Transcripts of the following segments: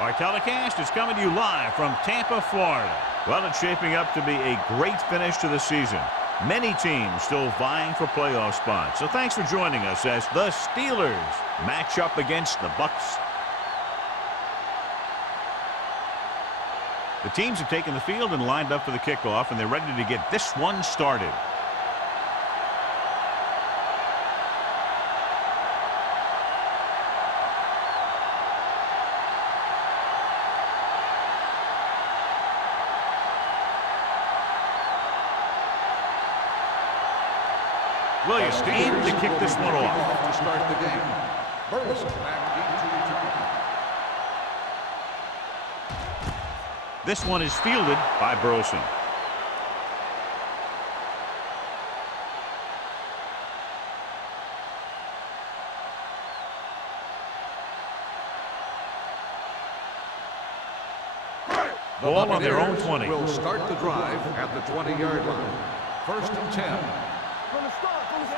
Our telecast is coming to you live from Tampa, Florida. Well, it's shaping up to be a great finish to the season. Many teams still vying for playoff spots. So thanks for joining us as the Steelers match up against the Bucks. The teams have taken the field and lined up for the kickoff, and they're ready to get this one started. Williams in to kick this one off. To start the game. Burleson back deep to return. This one is fielded by Burleson. Ball on their own 20. Will start the drive at the 20-yard line. 1st and 10.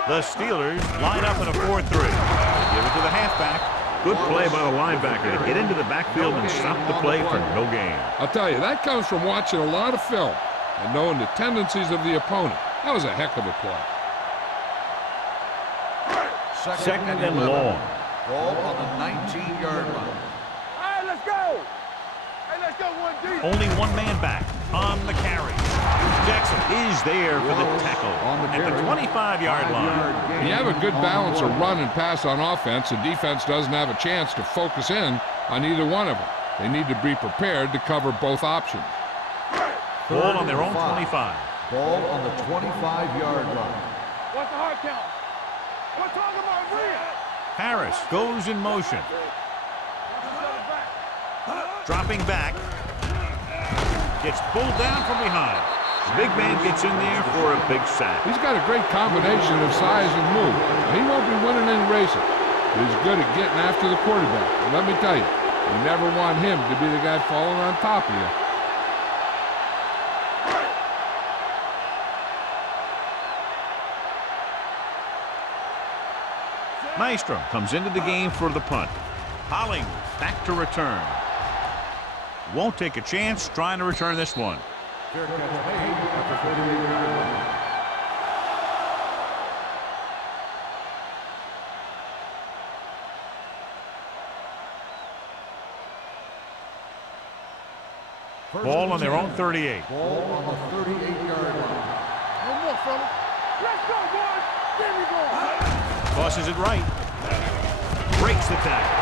The Steelers line up in a 4-3. Give it to the halfback. Good play by the linebacker to get into the backfield and stop the play for no gain. I'll tell you, that comes from watching a lot of film and knowing the tendencies of the opponent. That was a heck of a play. Second and long. Ball on the 19-yard line. All right, let's go. Hey, let's go one deep. Only one man back on the carry. Jackson is there for the tackle at the 25-yard line. You have a good balance of run and pass on offense, and defense doesn't have a chance to focus in on either one of them. They need to be prepared to cover both options. Ball on their own 25. Ball on the 25-yard line. What's the hard count? We're talking about real. Harris goes in motion. Dropping back. Gets pulled down from behind. The big man gets in there for a big sack. He's got a great combination of size and move. He won't be winning any races, but he's good at getting after the quarterback. And let me tell you, you never want him to be the guy falling on top of you. Maestro comes into the game for the punt. Hollings back to return. Won't take a chance trying to return this one. Fair catch made at the 38-yard line. Ball on their own 38. Ball on the 38-yard line. No more, fella. Let's go, boys. There we go. Tosses it right. Breaks the tackle.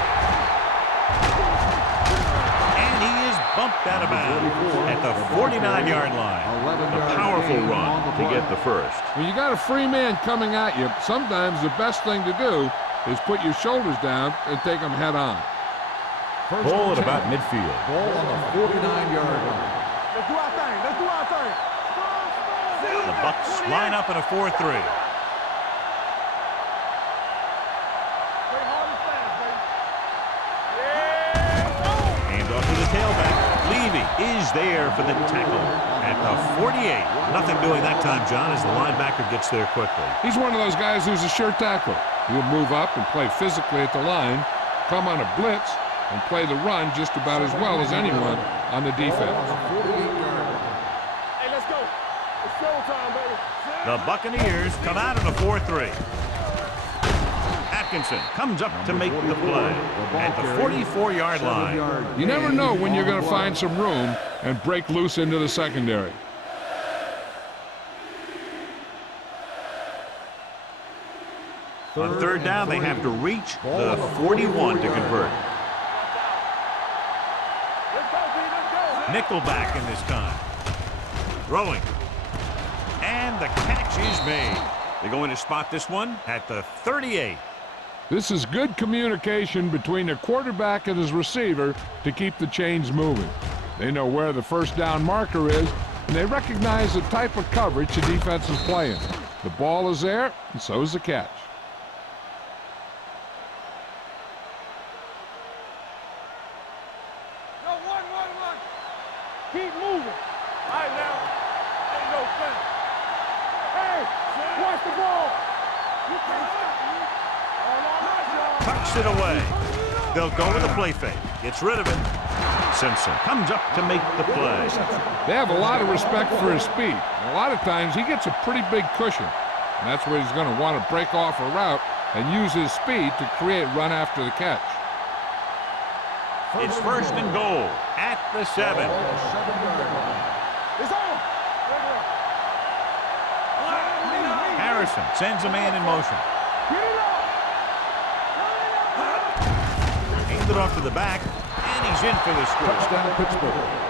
And he is bumped out of bounds at the 49-yard line. A powerful run to get the first. When you got a free man coming at you, sometimes the best thing to do is put your shoulders down and take them head on. Ball at about midfield. Ball on the 49-yard line. Let's do our thing. Let's do our thing. The Bucks line up in a 4-3. Is there for the tackle at the 48. Nothing doing that time, John, as the linebacker gets there quickly. He's one of those guys who's a sure tackler. He'll move up and play physically at the line, come on a blitz, and play the run just about as well as anyone on the defense. Hey, let's go. It's showtime, baby. The Buccaneers come out in a 4-3. Atkinson comes up to make the play at the 44-yard line. You never know when you're going to find some room and break loose into the secondary. On 3rd down, they have to reach the 41 to convert. Nickelback in this time. Throwing. And the catch is made. They're going to spot this one at the 38. This is good communication between the quarterback and his receiver to keep the chains moving. They know where the first down marker is, and they recognize the type of coverage the defense is playing. The ball is there, and so is the catch. No, one. Keep moving. All right, now. Ain't no thing. Hey, watch the ball. You can't stop me. Tucks it away. They'll go with the play fake. Gets rid of it. Simpson comes up to make the play. They have a lot of respect for his speed. And a lot of times he gets a pretty big cushion. And that's where he's going to want to break off a route and use his speed to create run after the catch. It's first and goal at the 7. It's on. Harrison sends a man in motion. Get it up. Aimed it off to the back, and he's in for the score. Touchdown, Pittsburgh.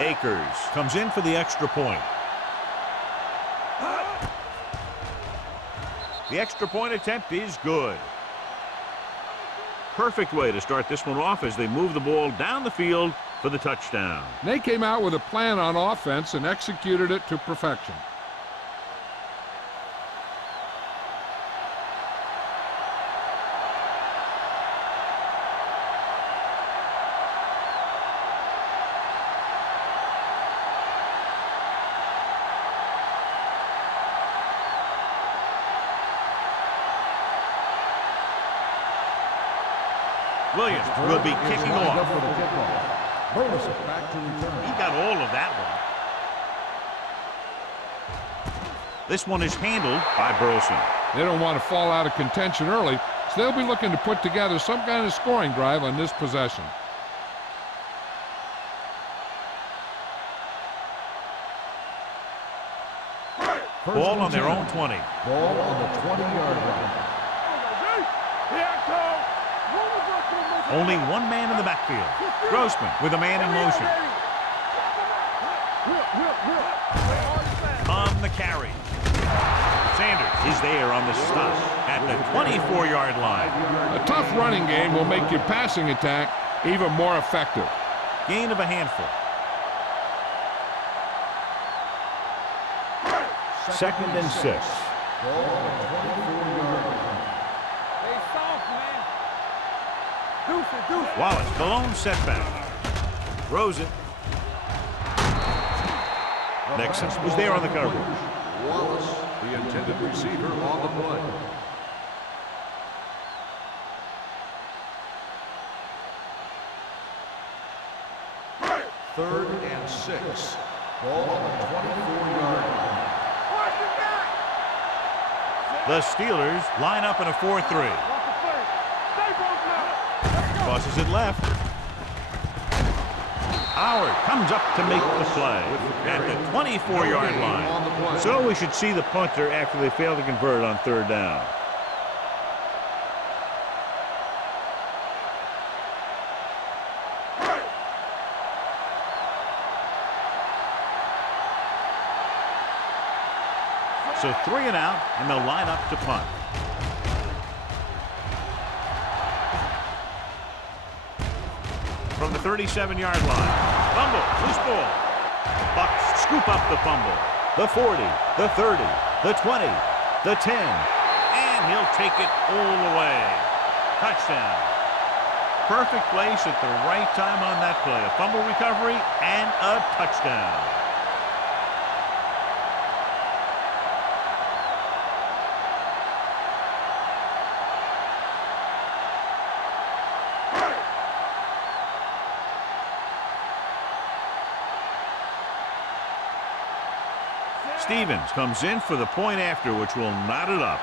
Akers comes in for the extra point. The extra point attempt is good. Perfect way to start this one off as they move the ball down the field for the touchdown. They came out with a plan on offense and executed it to perfection. Williams will be kicking off. Back to return. He got all of that one. This one is handled by Burleson. They don't want to fall out of contention early, so they'll be looking to put together some kind of scoring drive on this possession. Ball on their own 20. Ball on the 20-yard line. Only one man in the backfield. Grossman with a man in motion. On the carry. Sanders is there on the stop at the 24-yard line. A tough running game will make your passing attack even more effective. Gain of a handful. Second and 6. Ball on the 24-yard line. Stay soft, man. Deuce it. Wallace, the lone setback. Throws it. Nixon was there on the coverage. Wallace, the intended receiver, on the play. Third and 6. Ball on the 24-yard line. The Steelers line up in a 4-3. Crosses it left. Howard comes up to make the play at the 24-yard line. So we should see the punter after they fail to convert on third down. So 3 and out, and they'll line up to punt. From the 37-yard line. Fumble, loose ball. Bucks scoop up the fumble. The 40, the 30, the 20, the 10, and he'll take it all the way. Touchdown. Perfect place at the right time on that play. A fumble recovery and a touchdown. Stevens comes in for the point after, which will knot it up.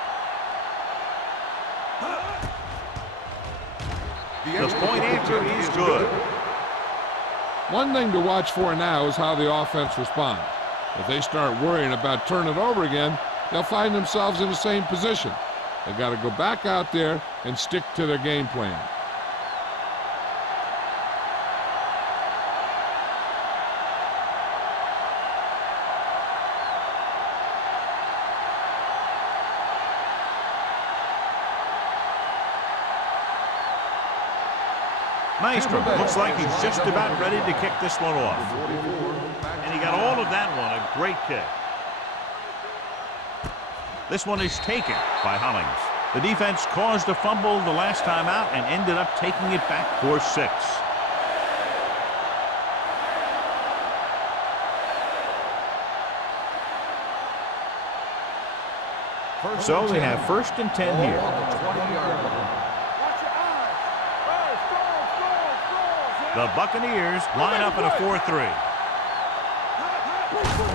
The point after is good. One thing to watch for now is how the offense responds. If they start worrying about turning it over again, they'll find themselves in the same position. They've got to go back out there and stick to their game plan. Maestro looks like he's just about ready to kick this one off. And he got all of that one. A great kick. This one is taken by Hollings. The defense caused a fumble the last time out and ended up taking it back for 6. So they have 1st and 10 here. The Buccaneers line up in a 4-3.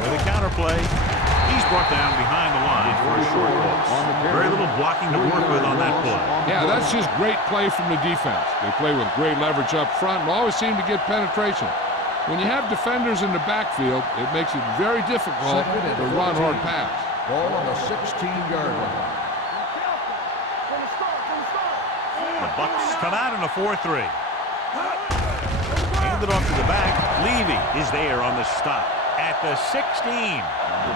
With a counterplay, he's brought down behind the line for a short loss. Very little blocking to work with on that play. Yeah, that's just great play from the defense. They play with great leverage up front and always seem to get penetration. When you have defenders in the backfield, it makes it very difficult to run or pass. Ball on the 16-yard line. The Bucs come out in a 4-3. Handed off to the back. Levy is there on the stop at the 16.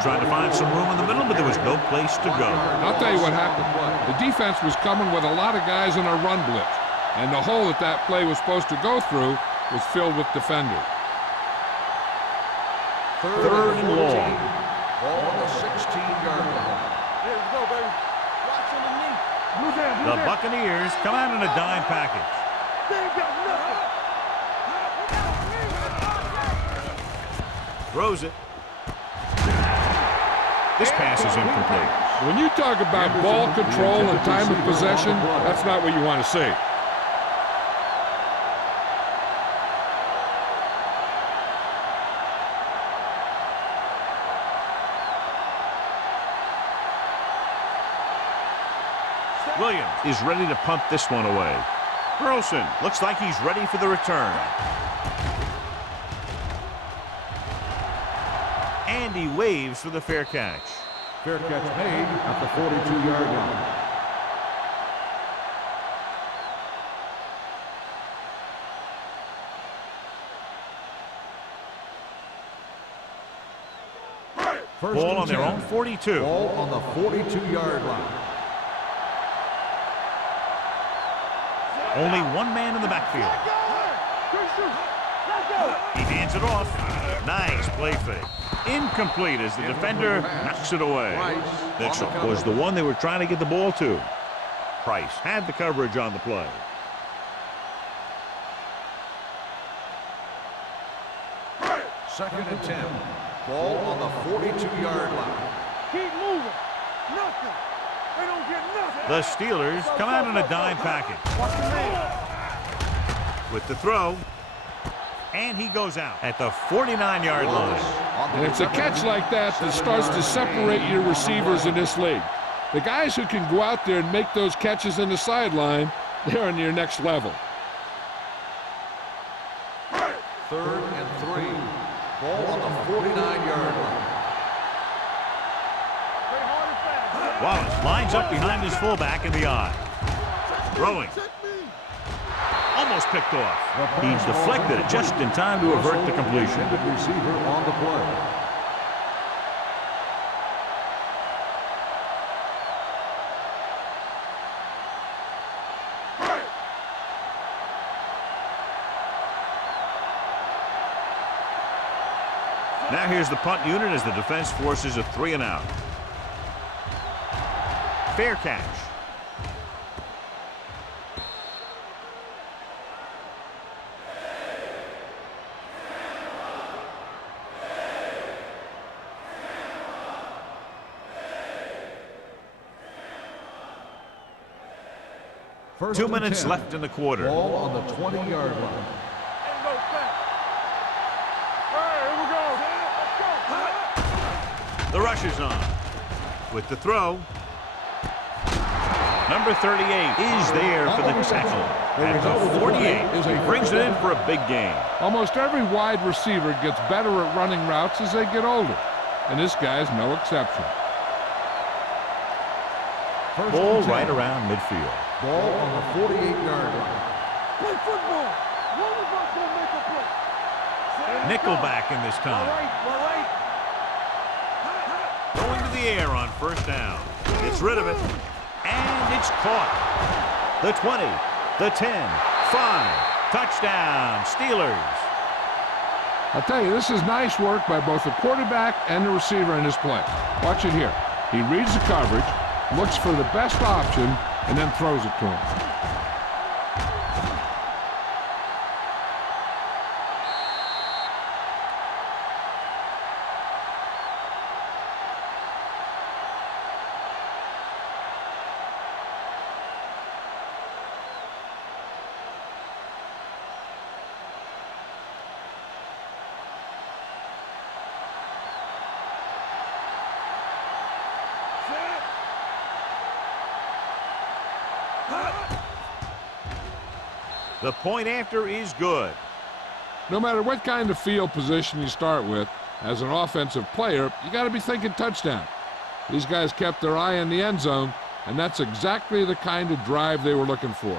Trying to find some room in the middle, but there was no place to go. I'll tell you what happened. The defense was coming with a lot of guys in a run blitz, and the hole that play was supposed to go through was filled with defenders. 3rd and long. Ball on the 16-yard line. Let's go, baby. Watch underneath. The Buccaneers come out in a dime package. They ain't got nothing. Throws it. This pass is incomplete. When you talk about ball control and time of possession, that's not what you want to see. Williams is ready to punt this one away. Burleson looks like he's ready for the return. And he waves for the fair catch. Fair catch made at the 42-yard line. Ball on their own 42. Ball on the 42-yard line. Only one man in the backfield. He hands it off. Nice play fake. Incomplete as the defender knocks it away. This was the one they were trying to get the ball to. Price had the coverage on the play. Second and 10. Ball on the 42-yard line. Keep moving. Nothing. They don't get nothing. The Steelers come out in a dime package. Watch the man. With the throw. And he goes out at the 49-yard line. And it's a catch like that that starts to separate your receivers in this league. The guys who can go out there and make those catches in the sideline, they're on your next level. 3rd and 3. Ball on the 49-yard line. Wallace lines up behind his fullback in the I. Throwing. Almost picked off. He deflected it just in time to avert the completion. Intended receiver on the play. Now here's the punt unit as the defense forces a 3-and-out. Fair catch. First 2 minutes left in the quarter. Ball on the 20-yard line. Ain't no thing. All right, here we go. Let's go. The rush is on. With the throw. Number 38 is there for the tackle. At the 48, he brings it in for a big gain. Almost every wide receiver gets better at running routes as they get older, and this guy's no exception. Ball right around midfield. Ball on the 48-yard line. Play football. One of us will make a play. Nickelback in this time. All right. Going to the air on first down. Gets rid of it. And it's caught. The 20, the 10, 5, Touchdown, Steelers. I'll tell you, this is nice work by both the quarterback and the receiver in this play. Watch it here. He reads the coverage, looks for the best option, and then throws it to him. The point after is good. No matter what kind of field position you start with, as an offensive player, you got to be thinking touchdown. These guys kept their eye on the end zone, and that's exactly the kind of drive they were looking for.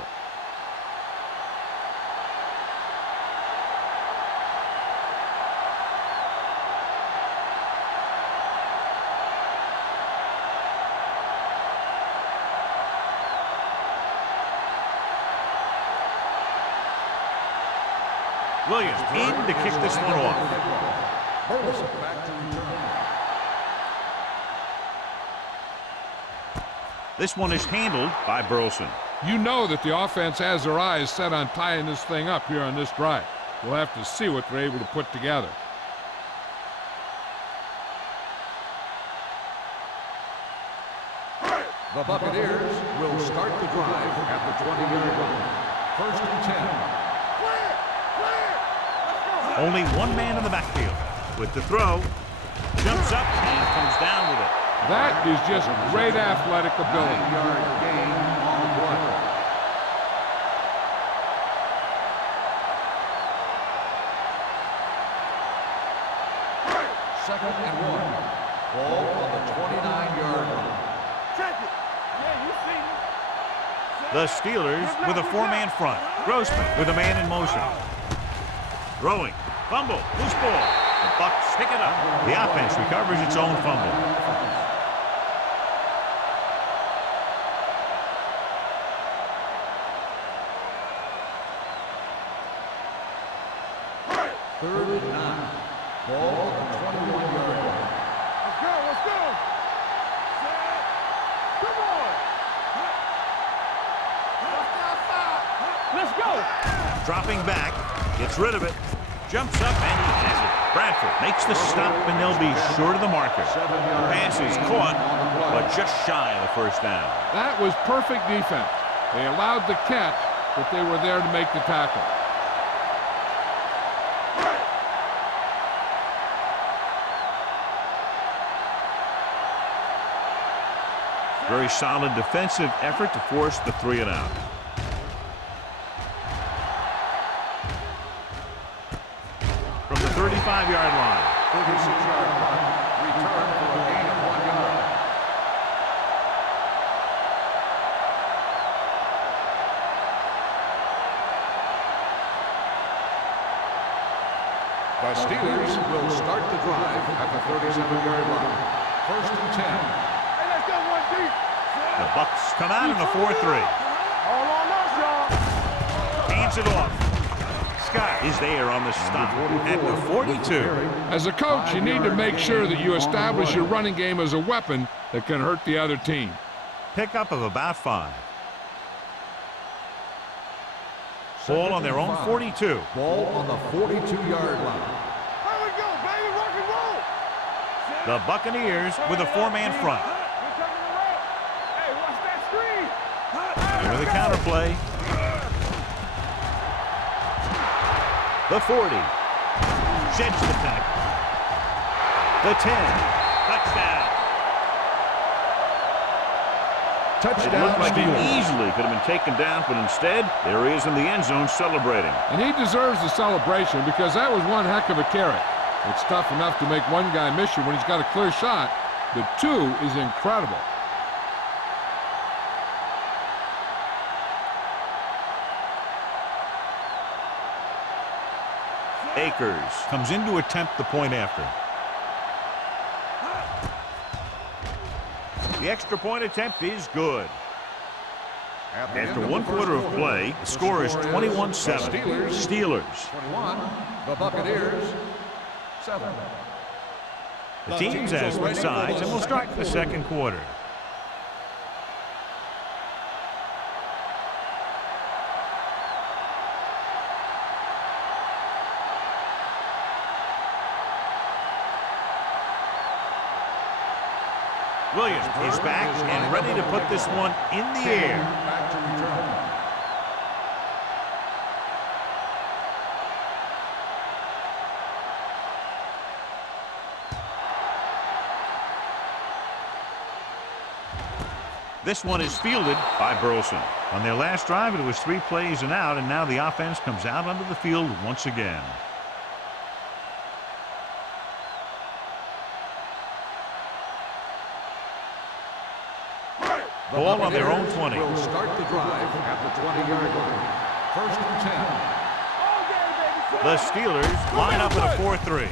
Williams in to kick this one off. This one is handled by Burleson. You know that the offense has their eyes set on tying this thing up here on this drive. We'll have to see what they're able to put together. The Buccaneers will start the drive at the 20-yard line. First and 10. Only one man in the backfield. With the throw, jumps up and comes down with it. That is just great athletic ability. 9-yard gain on the play. Second and 1. Ball on the 29-yard line. Check it. Yeah, you see me. The Steelers with a four-man front. Grossman with a man in motion. Throwing. Fumble. Loose ball. The Bucs pick it up. The offense recovers its own fumble. Third and 9. Ball on the 21-yard line. Let's go, let's go. Set. Come on. Let's go. Dropping back. Gets rid of it. Jumps up and he has it. Bradford makes the stop and they'll be short of the marker. The pass is caught, but just shy of the first down. That was perfect defense. They allowed the catch, but they were there to make the tackle. Very solid defensive effort to force the 3 and out. From the 35-yard line. 36-yard line. Return for a gain of 1 yard. The Steelers will start the drive at the 37-yard line. First and 10. Hey, let's go one deep. The Bucs come out in the 4-3. All on us, y'all. Hands it off. Scott is there on the stop at the 42. As a coach, you need to make sure that you establish your running game as a weapon that can hurt the other team. Pickup of about 5. Ball on their own 42. Ball on the 42-yard line. Here we go, baby. Rock and roll. Set. The Buccaneers with a 4-man front. You're coming around. Hey, watch that screen. With a counterplay. The 40. Sheds the tackle. The 10. Touchdown. It looked like he easily could have been taken down, but instead, there he is in the end zone celebrating. And he deserves the celebration because that was one heck of a carry. It's tough enough to make one guy miss you when he's got a clear shot, but 2 is incredible. Akers comes in to attempt the point after. The extra point attempt is good. After one quarter of play, the score is 21-7. Steelers. 21, the Buccaneers, 7. The teams have switched sides, and we'll start the second quarter. Williams is back and ready to put this one in the air. Back to return. This one is fielded by Burleson. On their last drive, it was 3 plays and out, and now the offense comes out onto the field once again. Ball on their own 20. Will start the drive at the 20-yard line. First and 10. The Steelers line up in a 4-3.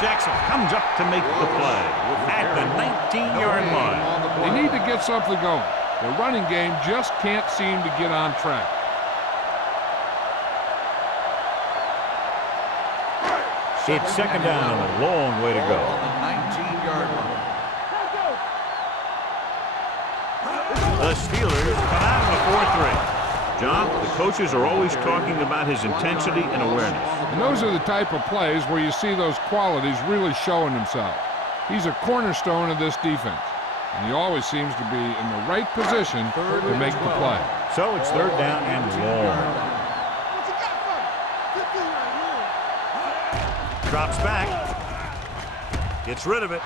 Jackson comes up to make the play at the 19-yard line. They need to get something going. Their running game just can't seem to get on track. It's second down and a long way to go. On the 19-yard line. The Steelers come out in a 4-3. John, the coaches are always talking about his intensity and awareness. And those are the type of plays where you see those qualities really showing themselves. He's a cornerstone of this defense, and he always seems to be in the right position to make the play. So it's third down and long. Drops back. Gets rid of it.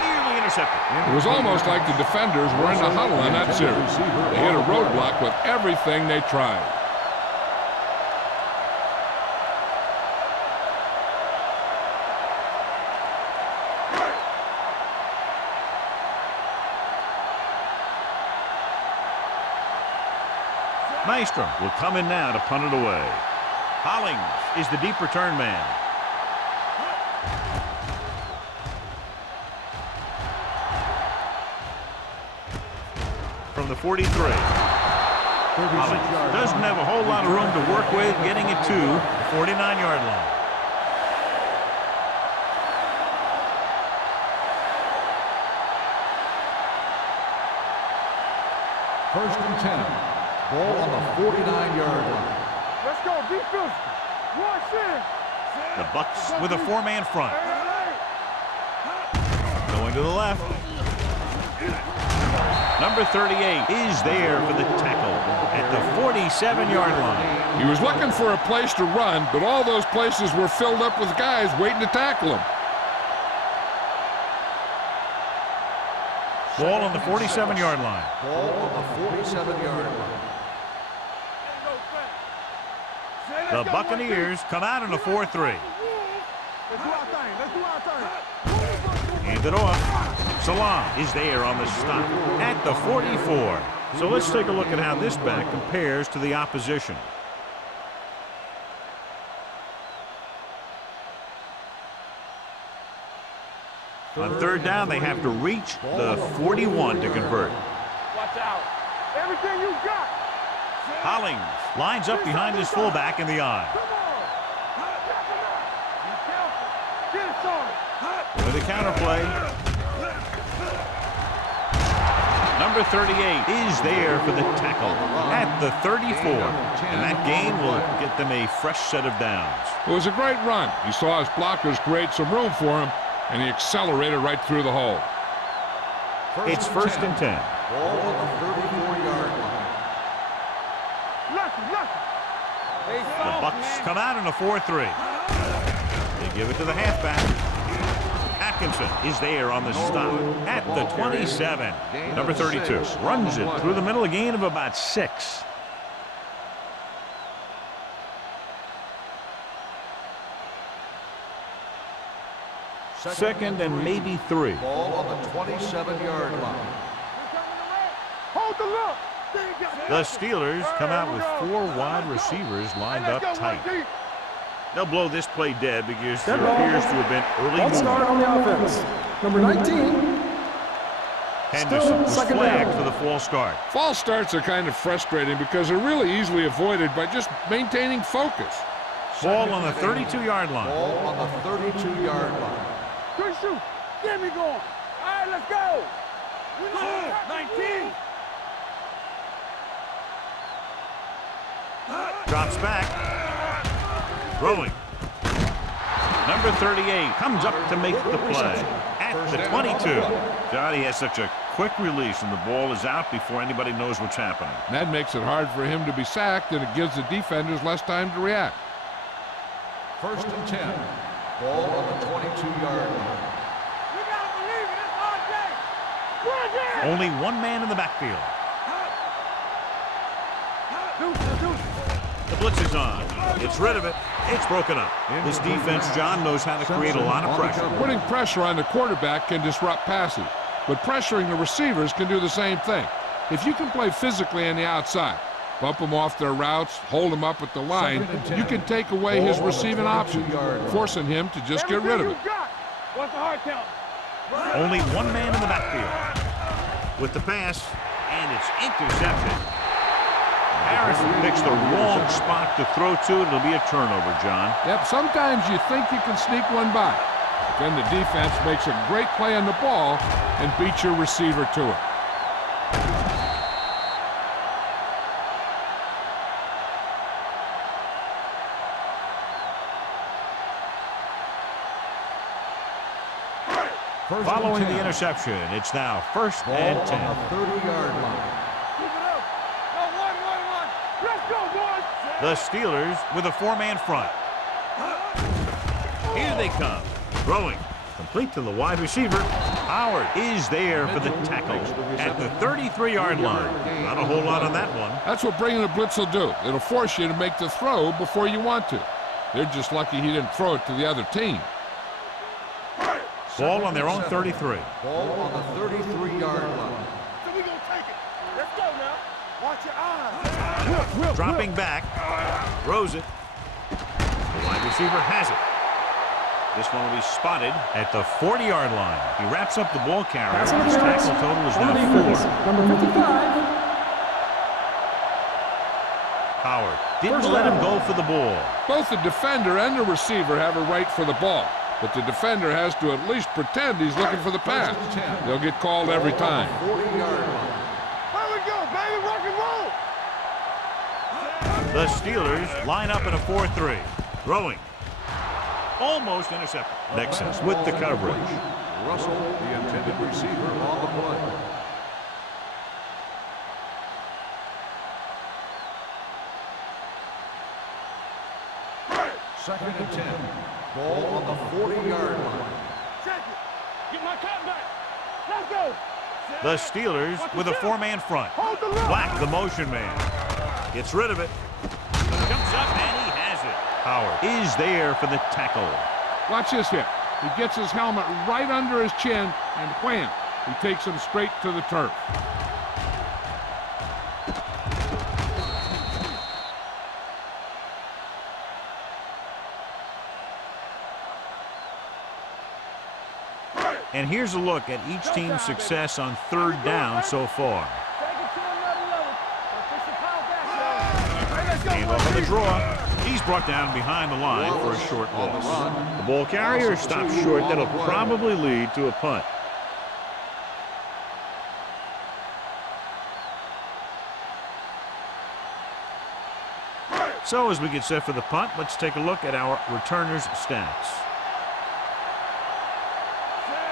Nearly intercepted. It was almost like the defenders were in the huddle in that series. They hit a roadblock with everything they tried. Maestro will come in now to punt it away. Hollings is the deep return man. From the 43. Hollings doesn't have a whole lot of room to work with, getting it to the 49-yard line. First and 10. Ball on the 49-yard line. Let's go, be physical. Watch in. The Bucks with a 4-man front. Going to the left. Number 38 is there for the tackle at the 47-yard line. He was looking for a place to run, but all those places were filled up with guys waiting to tackle him. Ball on the 47-yard line. Ball on the 47-yard line. The Buccaneers come out in a 4-3. Hand it off. Salam is there on the stop at the 44. So let's take a look at how this back compares to the opposition. On third down, they have to reach the 41 to convert. Watch out. Everything you got. Hollings lines up behind his fullback in the eye. Come on. Be careful. Get it, son. With a counter play. Number 38 is there for the tackle at the 34. And that gain will get them a fresh set of downs. It was a great run. He saw his blockers create some room for him, and he accelerated right through the hole. It's first and 10. Ball on the 34-yard line. The Bucks come out in a 4-3. They give it to the halfback. Atkinson is there on the stop at the 27. Number 32 runs it through the middle, a gain of about 6. Second and maybe 3. Ball on the 27-yard line. Hold the look. The Steelers come out with 4 wide receivers lined up tight. They'll blow this play dead because there appears to have been early Let's start movement. on the offense. Number 19. Henderson was flagged for the false start. False starts are kind of frustrating because they're really easily avoided by just maintaining focus. Ball on the 32-yard line. Ball on the 32-yard line. Good shoot. Get me going. All right, let's go. 19. Drops back. Throwing. Number 38 comes up to make the play at the 22. Johnny has such a quick release, and the ball is out before anybody knows what's happening. And that makes it hard for him to be sacked, and it gives the defenders less time to react. 1st and 10. Ball on the 22-yard line. You gotta believe it. It's our day. Run it. Only one man in the backfield. The blitz is on. It's rid of it. It's broken up. This defense, John, knows how to create a lot of pressure. Putting pressure on the quarterback can disrupt passing, but pressuring the receivers can do the same thing. If you can play physically on the outside, bump them off their routes, hold them up at the line, you can take away his receiving options, forcing him to just get rid of it. What's the hard count? Only one man in the backfield. With the pass, and it's intercepted. Harrison picks the wrong spot to throw to. It'll be a turnover, John. Yep, sometimes you think you can sneak one by. But then the defense makes a great play on the ball and beats your receiver to it. Following the interception, it's now 1st and 10. On the 30-yard line. Keep it up. Go, 1. Let's go, boys. The Steelers with a 4-man front. Here they come. Throwing. Complete to the wide receiver. Howard is there for the tackle at the 33-yard line. Not a whole lot on that one. That's what bringing the blitz will do. It'll force you to make the throw before you want to. They're just lucky he didn't throw it to the other team. Ball on their own 33. Ball on the 33-yard line. So we gonna take it. Let's go now. Watch your eyes. Dropping back. Throws it. The wide receiver has it. This one will be spotted at the 40-yard line. He wraps up the ball carrier. His tackle total is now 4. Number 55. Howard didn't let him go for the ball. Both the defender and the receiver have a right for the ball, but the defender has to at least pretend he's looking for the pass. They'll get called every time. 40-yard line. Here we go, baby. Rock and roll. The Steelers line up in a 4-3. Throwing. Almost intercepted. Nixon with the coverage. Russell, the intended receiver, on the play. Second and 10. Ball on the 40-yard line. Check it. Get my cut back. Let's go. The Steelers with a 4-man front. Hold the line. Black, the motion man. Gets rid of it. Comes up and he has it. Howard is there for the tackle. Watch this hit. He gets his helmet right under his chin, and wham, he takes him straight to the turf. And here's a look at each team's success on 3rd down so far. Take it to another level. Official power back, y'all. Let's go. And off of the draw. He's brought down behind the line for a short loss. The ball carrier stops short. That'll probably lead to a punt. So as we get set for the punt, let's take a look at our returners' stats.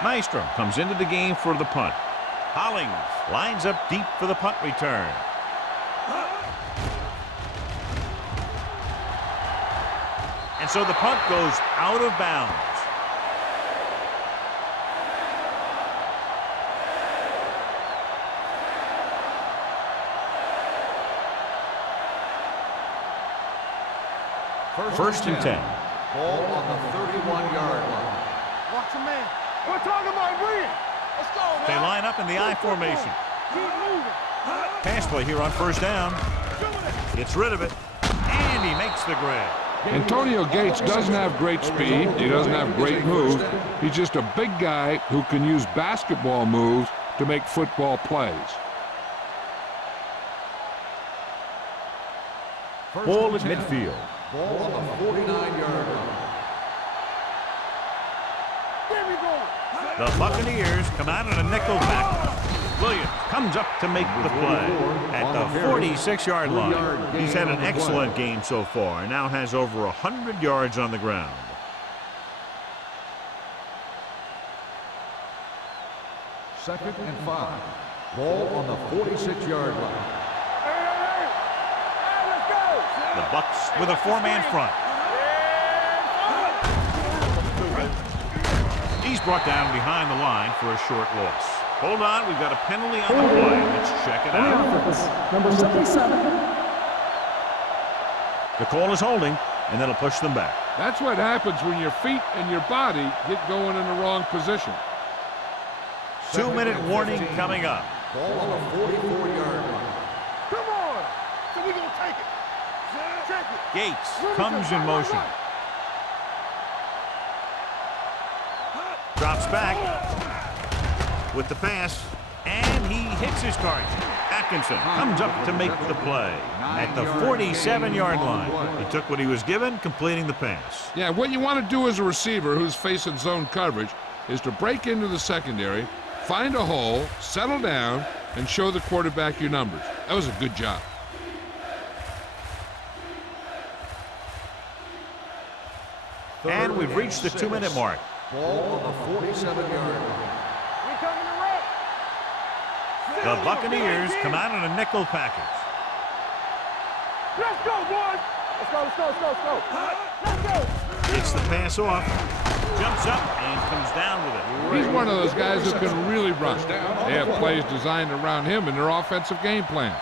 Nystrom comes into the game for the punt. Hollings lines up deep for the punt return. And so the punt goes out of bounds. First and 10. Ball on the 31-yard line. Watch your man. We're talking about Green. Let's go, man. They line up in the I formation. Keep moving. Pass play here on 1st down. Gets rid of it. And he makes the grab. Antonio Gates doesn't have great speed. He doesn't have great moves. He's just a big guy who can use basketball moves to make football plays. Ball at midfield. Ball on the 49-yard line. The Buccaneers come out in a nickel back. Williams comes up to make the play at the 46-yard line. He's had an excellent game so far and now has over 100 yards on the ground. Second and 5. Ball on the 46-yard line. The Bucs with a 4-man front. He's brought down behind the line for a short loss. Hold on, we've got a penalty on the play. Let's check it out. Number 77. The call is holding, and that'll push them back. That's what happens when your feet and your body get going in the wrong position. 2-minute warning coming up. Ball on the 44-yard line. Come on. So we're going to take it. Check it. Gates comes in motion. Drops back with the pass, and he hits his target. Atkinson comes up to make the play at the 47-yard line. He took what he was given, completing the pass. Yeah, what you want to do as a receiver who's facing zone coverage is to break into the secondary, find a hole, settle down, and show the quarterback your numbers. That was a good job. And we've reached the 2-minute mark. Ball on the 47-yard line. We coming to run. The Buccaneers come out in a nickel package. Let's go, boys. Let's go, let's go, let's go, let's go. Let's go. Gets the pass off, jumps up, and comes down with it. He's one of those guys who can really run. They have plays designed around him in their offensive game plan.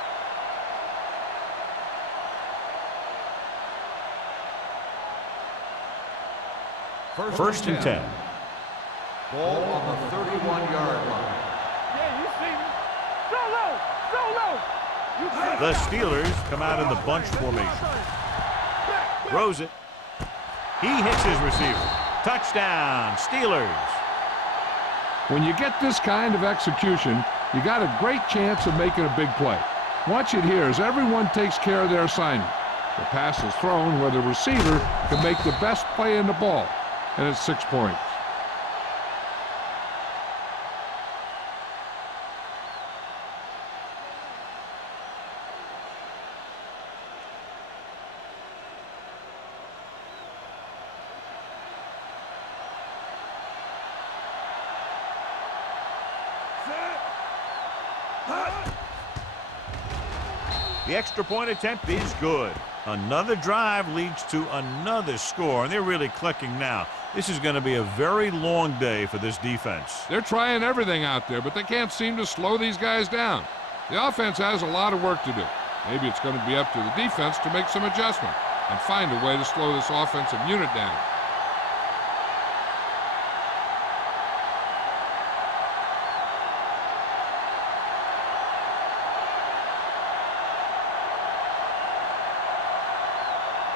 First and 10. Ball on the 31-yard line. Yeah, you see me. So low, so low. You see me. The Steelers come out in the bunch formation. Throws it. He hits his receiver. Touchdown, Steelers. When you get this kind of execution, you got a great chance of making a big play. Watch it here as everyone takes care of their assignment. The pass is thrown where the receiver can make the best play in the ball, and it's 6 points. The extra point attempt is good. Another drive leads to another score, and they're really clicking now. This is going to be a very long day for this defense. They're trying everything out there, but they can't seem to slow these guys down. The offense has a lot of work to do. Maybe it's going to be up to the defense to make some adjustment and find a way to slow this offensive unit down.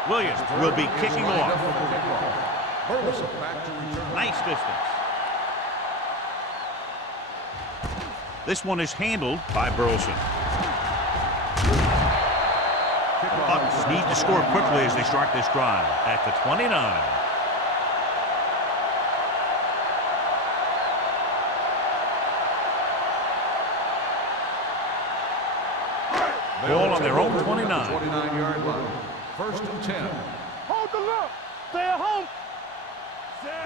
Williams will be kicking off. Back to return. Nice distance. This one is handled by Burleson. The Bucs need to score quickly as they start this drive at the 29. Ball on their own 29. 29-yard line. First and 10. Hold the look. Stay at home.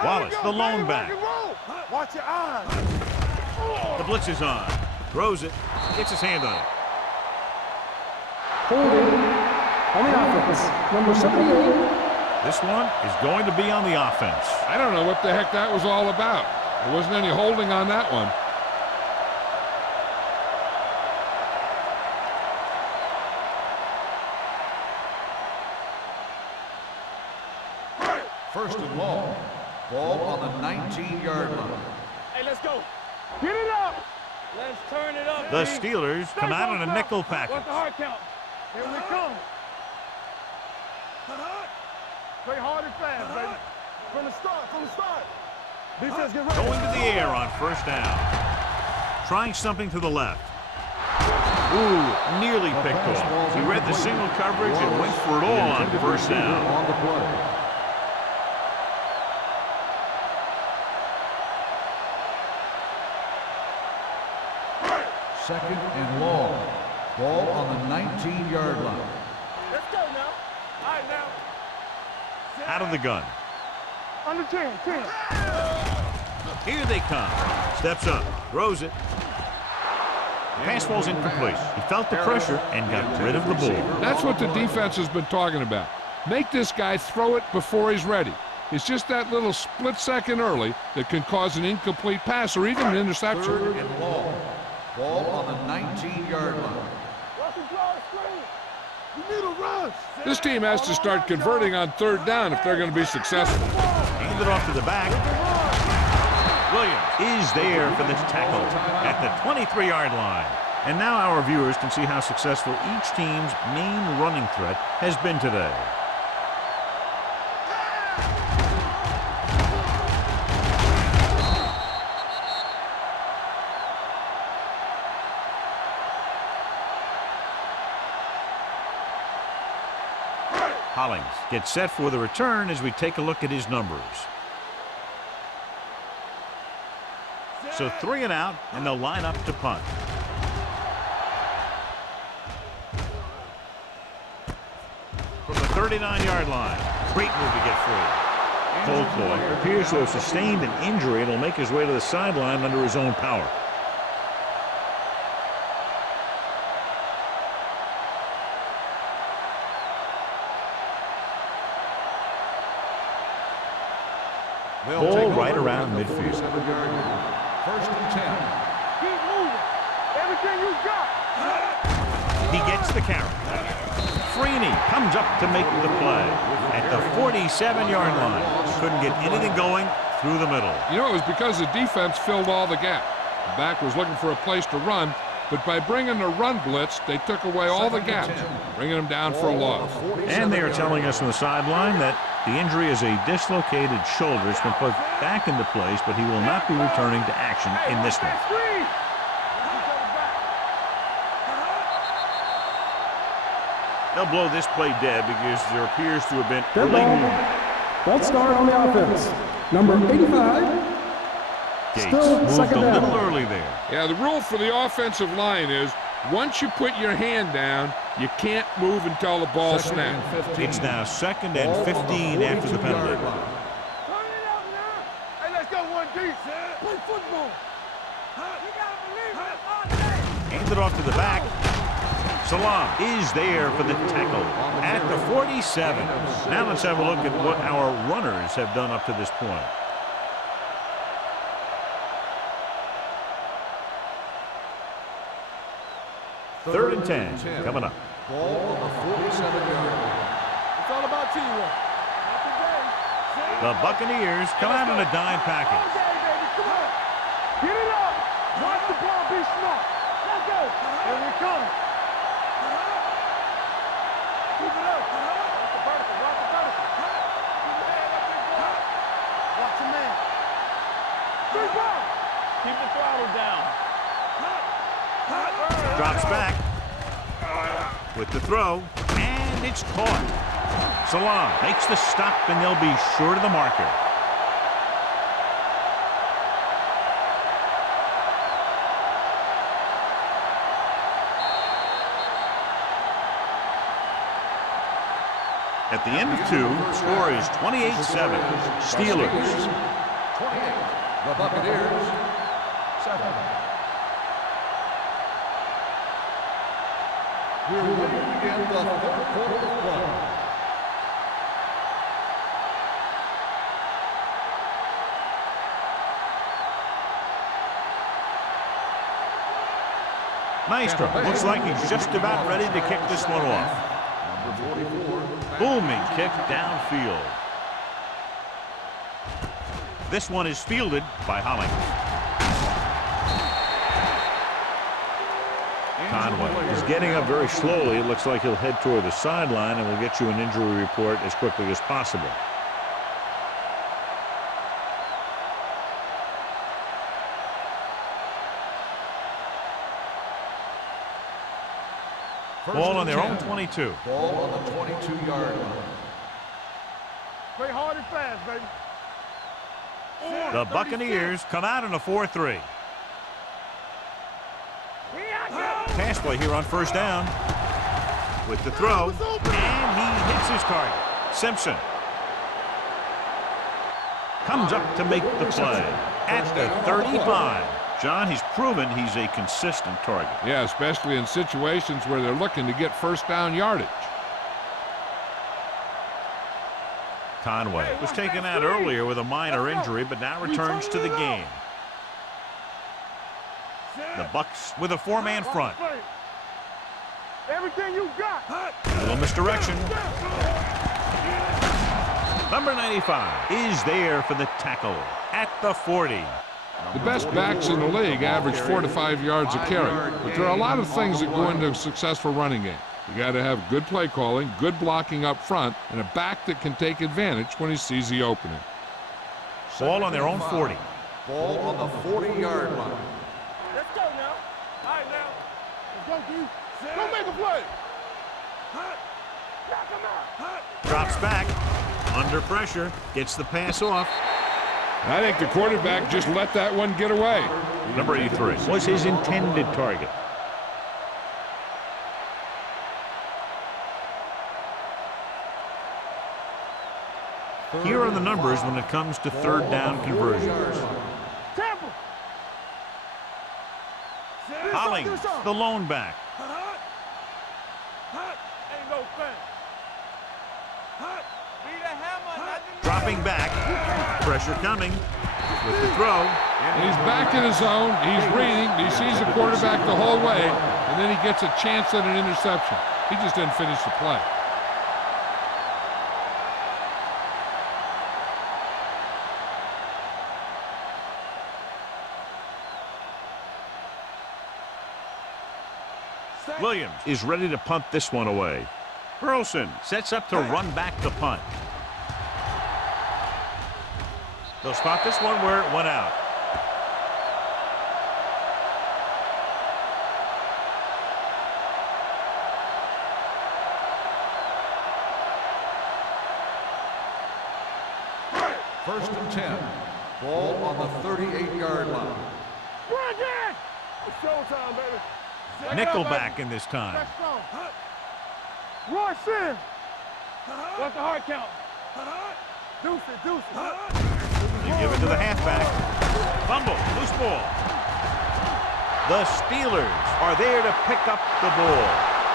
Wallace, the lone back. Watch your eyes. The blitz is on. Throws it. Gets his hand on it. Holding on the offense. Number 78. This one is going to be on the offense. I don't know what the heck that was all about. There wasn't any holding on that one. First and long. Ball on the 19-yard line. Hey, let's go. Get it up. Let's turn it up. The D. Steelers come out in a nickel package. What's the hard count? Here we come. Play hard and fast, baby. From the start, from the start. Defense get ready. Going to the air on first down. Trying something to the left. Ooh, nearly picked off. He read the single coverage and went for it all on first down. On the play. Second and long. Ball on the 19-yard line. Let's go now. All right, now. Out of the gun. Under 10, 10. Here they come. Steps up. Throws it. Pass falls incomplete. He felt the pressure and got rid of the ball. That's what the defense has been talking about. Make this guy throw it before he's ready. It's just that little split second early that can cause an incomplete pass or even an interception. Third and long. Ball on the 19-yard line. This team has to start converting on third down if they're going to be successful. Handed off to the back. Williams is there for the tackle at the 23-yard line. And now our viewers can see how successful each team's main running threat has been today. Hollings gets set for the return as we take a look at his numbers. So 3 and out, and they'll line up to punt. From the 39-yard line. Great move to get free. Coldploy appears to have sustained an injury and will make his way to the sideline under his own power. Ball right around midfield. First and 10. Keep moving. Everything you got. He gets the carry. Freeney comes up to make the play at the 47-yard line. He couldn't get anything going through the middle. You know, it was because the defense filled all the gap. The back was looking for a place to run, but by bringing the run blitz, they took away all the gaps, bringing them down for a loss. And they are telling us on the sideline that the injury is a dislocated shoulder. It's been put back into place, but he will not be returning to action in this one. They'll blow this play dead because there appears to have been Dead early ball. False start on the offense. Number 85. Gates Still moved second a down. little early there. Yeah, the rule for the offensive line is once you put your hand down, you can't move until the ball snaps. It's now 2nd and 15 after the penalty. Turn it out now. Hey, let's go 1D. Play football. You gotta believe it. All day. Handed off to the back. Salam is there for the tackle at the 47. Now let's have a look at what our runners have done up to this point. Third and 10 coming up. Ball on the 47-yard line. It's all about teamwork. The Buccaneers come out in a dime package. Come on. Get it up. Watch the ball be smart. Let's go. Here we come. Keep it up. Watch the vertical. Watch the vertical. Keep your head up, big boy. Watch the man. Big ball. Keep the throttle down. Drops back with the throw, and it's caught. Salam makes the stop, and they'll be short of the marker. At the end of 2, score is 28-7. Steelers. 28. The Buccaneers. 7. We're ready to begin the third quarter of play. Maestro looks like he's just about ready to kick this one off. Number 44. Booming kick downfield. This one is fielded by Hollings. Conway is getting up very slowly. It looks like he'll head toward the sideline, and we'll get you an injury report as quickly as possible. Ball on their own 22. Ball on the 22-yard line. Play hard and fast, baby. The Buccaneers come out in a 4-3. Pass play here on first down. With the throw, and he hits his target. Simpson comes up to make the play at the 35. John, he's proven he's a consistent target. Yeah, especially in situations where they're looking to get first down yardage. Conway was taken out earlier with a minor injury, but now returns to the game. The Bucks with a four-man front. Everything you got. A little misdirection. Number 95 is there for the tackle at the 40. The best backs in the league average 4 to 5 yards a carry, but there are a lot of things that go into a successful running game. You got to have good play calling, good blocking up front, and a back that can take advantage when he sees the opening. Ball on their own 40. Ball on the 40-yard line. Let's go now. All right, now. Let's go, dude. Go make a play. Knock him out. Drops back. Under pressure. Gets the pass off. I think the quarterback just let that one get away. Number 83 was his intended target. Here are the numbers when it comes to third down conversions. Hollings, the lone back. Dropping back. Pressure coming. With the throw. And he's back in his zone. He's reading. He sees the quarterback the whole way, and then he gets a chance at an interception. He just didn't finish the play. Williams is ready to punt this one away. Burleson sets up to run back the punt. They'll spot this one where it went out. First and 10. Ball on the 38-yard line. Run it! It's showtime, baby. Nickelback in this time. Let's go. Roy Sims. What's the hard count? Deuce it. You give it to the halfback. Fumble, loose ball. The Steelers are there to pick up the ball.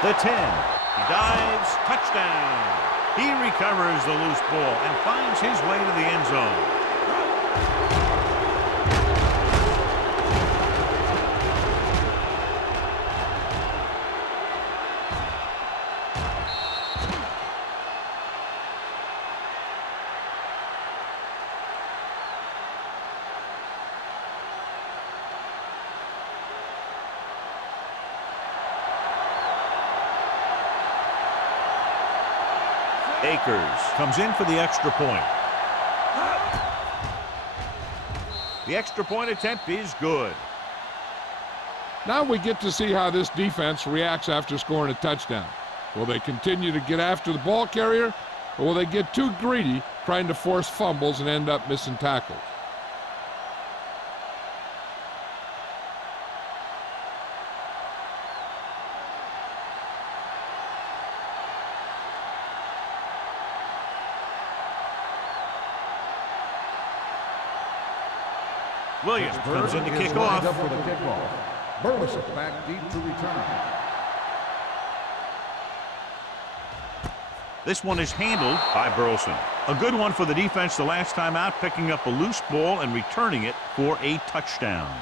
The 10. He dives, touchdown. He recovers the loose ball and finds his way to the end zone. Akers comes in for the extra point. The extra point attempt is good. Now we get to see how this defense reacts after scoring a touchdown. Will they continue to get after the ball carrier, or will they get too greedy trying to force fumbles and end up missing tackles? Williams comes in to kick off. Up for the kickoff. Burleson back deep to return. This one is handled by Burleson. A good one for the defense the last time out, picking up a loose ball and returning it for a touchdown.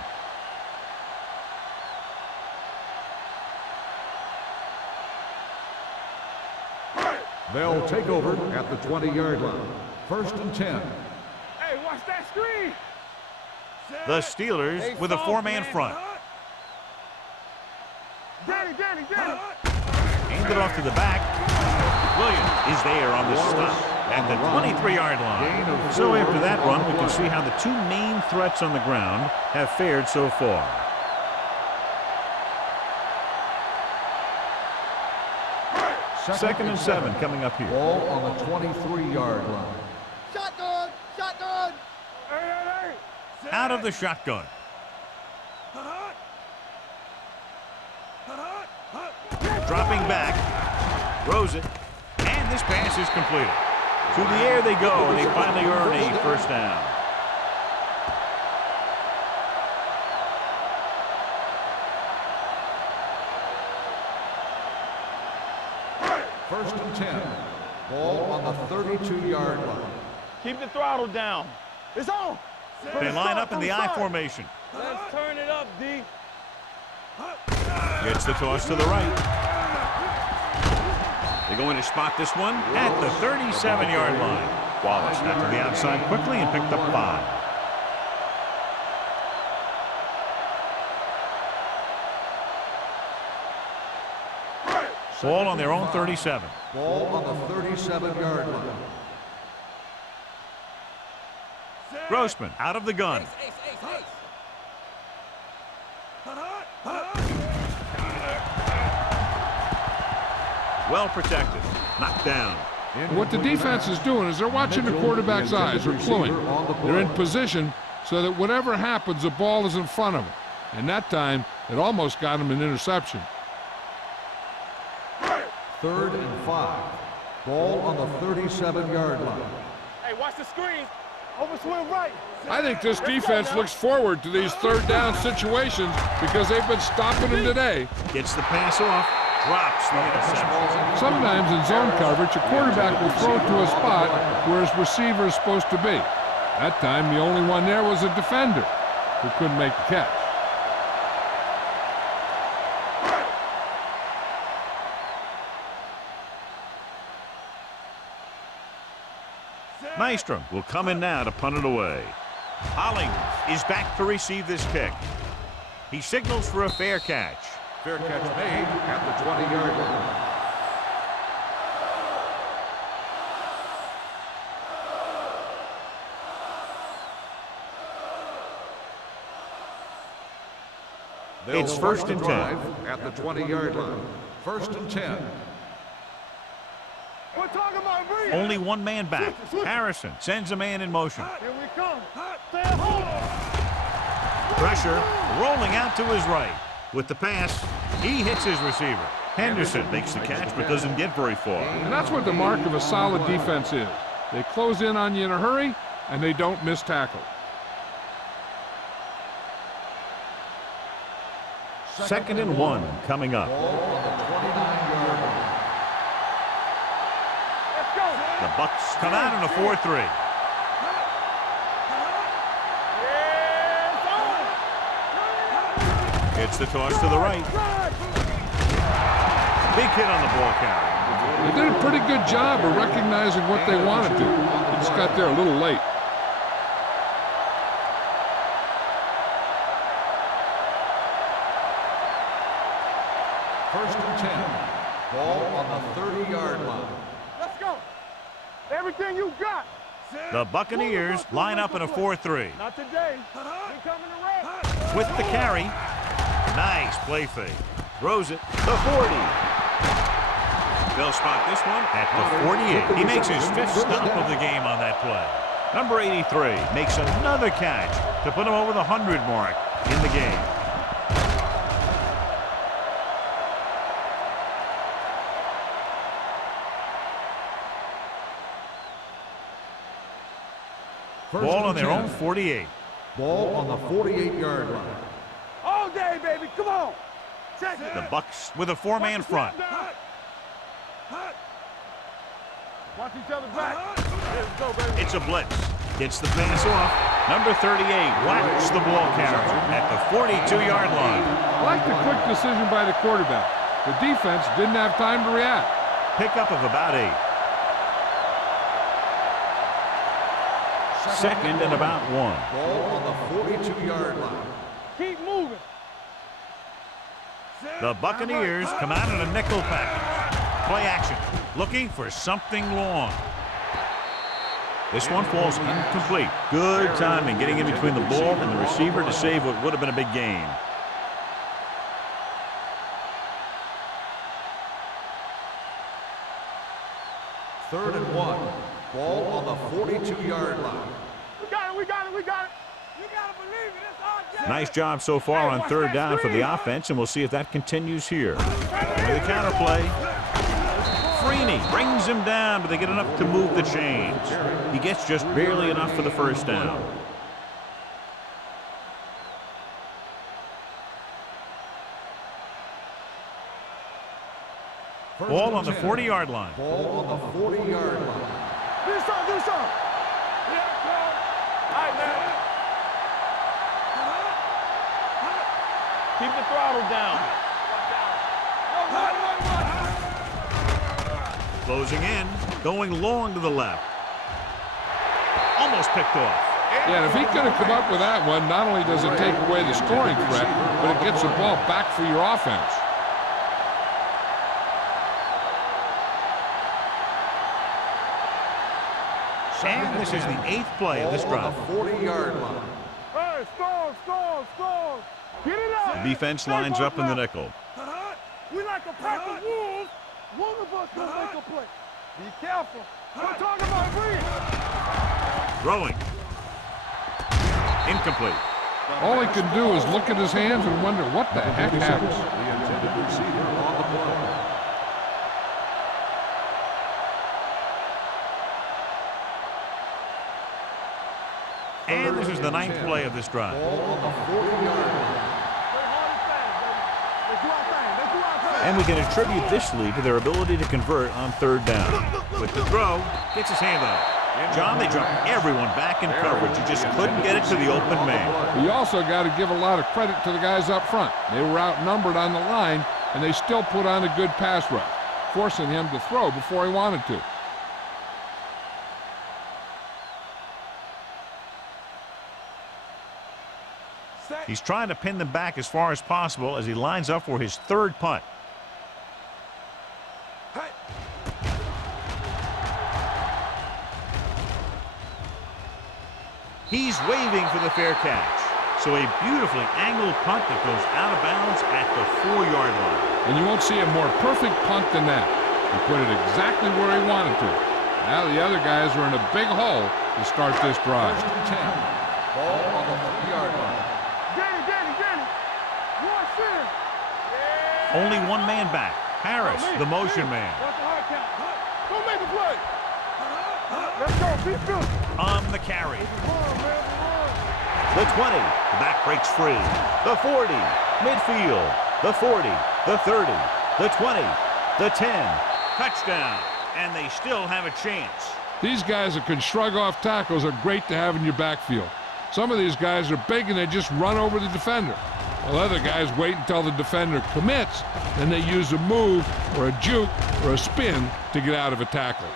They'll take over at the 20-yard line. First and 10. Hey, watch that screen. The Steelers with a four-man front. Danny. Handed off to the back. Williams is there on the stop at the 23-yard line. So after that run, we can see how the two main threats on the ground have fared so far. Second and 7 coming up here. Ball on the 23-yard line. Shotgun! Shotgun! Hey! Out of the shotgun. Dropping back. Throws it. And this pass is completed. To the air they go, and they finally earn a first down. First and 10. Ball on the 32-yard line. Keep the throttle down. It's on. They line up in the I formation. Let's turn it up, D. Gets the toss to the right. They're going to spot this one at the 37-yard line. Wallace got to the outside quickly and picked up 5. Ball on their own 37. Ball on the 37-yard line. Grossman out of the gun. Well protected. Knocked down. What the defense is doing is they're watching the quarterback's eyes. They're cluing. They're in position so that whatever happens, the ball is in front of them. And that time, it almost got him an interception. Third and 5. Ball on the 37-yard line. Hey, watch the screen. Over swing right. I think this defense looks forward to these third down situations because they've been stopping them today. Gets the pass off. Drops the interception. Sometimes in zone coverage, a quarterback will throw to a spot where his receiver is supposed to be. That time, the only one there was a defender who couldn't make the catch. Nystrom will come in now to punt it away. Hollings is back to receive this kick. He signals for a fair catch. Fair catch made at the 20-yard line. It's first and 10. At the 20-yard line. First and 10. We're talking about breathing. Only one man back. Harrison sends a man in motion. Here we come. Stay home. Pressure rolling out to his right. With the pass, he hits his receiver. Henderson makes the catch but doesn't get very far. And that's what the mark of a solid defense is. They close in on you in a hurry, and they don't miss tackle. Second and 1 coming up. Ball on the 29-yard line. Let's go. The Bucks come out in a 4-3. Gets the toss to the right. Big hit on the ball carrier. They did a pretty good job of recognizing what they wanted to. They just got there a little late. First and 10. Ball on the 30-yard line. Let's go. Everything you got. The Buccaneers line up in a 4-3. Not today. We coming to rest. With the carry. Nice play fake. Throws it. The 40. They'll spot this one at the 48. He makes his 5th stop of the game on that play. Number 83 makes another catch to put him over the 100 mark in the game. Ball on their own 48. Ball on the 48-yard line. All day, baby. Come on. Check it. The Bucks with a 4-man front. Watch each other back. Let's go, baby. It's a blitz. Gets the pass off. Number 38 whacks the ball carrier at the 42-yard line. I like the quick decision by the quarterback. The defense didn't have time to react. Pickup of about 8. Second and about 1. Ball on the 42-yard line. Keep moving. The Buccaneers come out in a nickel package. Play action. Looking for something long. This one falls incomplete. Good timing getting in between the ball and the receiver to save what would have been a big gain. 3rd and 1. Ball on the 42-yard line. We got it, we got it, we got it. You got to believe it. It's our job. Nice job so far on 3rd down for the offense, and we'll see if that continues here. With a counter play. Freeney brings him down, but they get enough to move the chains. He gets just barely enough for the 1st down. Ball on the 40-yard line. Ball on the 40-yard line. Do something, do something. Yeah, go. All right, man. Keep the throttle down. Closing in, going long to the left. Almost picked off. Yeah, and if he could have come up with that one, not only does it take away the scoring threat, but it gets the ball back for your offense. And this is the 8th play of this drive. Ball on the 40-yard line. Hey, stall. Get it out. The defense lines up in the nickel. We like a pack of wolves. One of us gonna make a play. Be careful. We're talking about green. Throwing. Incomplete. All he can do is look at his hands and wonder what the heck happened. The intended receiver on the play. And this is the 9th play of this drive. Ball on the 40-yard line. And we can attribute this lead to their ability to convert on 3rd down. With the throw, gets his hand up. John, they dropped everyone back in coverage. He just couldn't get it to the open man. You also got to give a lot of credit to the guys up front. They were outnumbered on the line, and they still put on a good pass rush, forcing him to throw before he wanted to. He's trying to pin them back as far as possible as he lines up for his 3rd punt. He's waving for the fair catch. So a beautifully angled punt that goes out of bounds at the 4-yard line. And you won't see a more perfect punt than that. He put it exactly where he wanted to. Now the other guys are in a big hole to start this drive. 1st and 10. Ball on the 3-yard line. Get it. Watch this. Only one man back. Harris, the motion man. Watch the hard count. Go make a play. Let's go. Be good. On the carry. Run, man. The 20. The back breaks free. The 40. Midfield. The 40. The 30. The 20. The 10. Touchdown. And they still have a chance. These guys that can shrug off tackles are great to have in your backfield. Some of these guys are big and they just run over the defender. While other guys wait until the defender commits, and they use a move or a juke or a spin to get out of a tackle.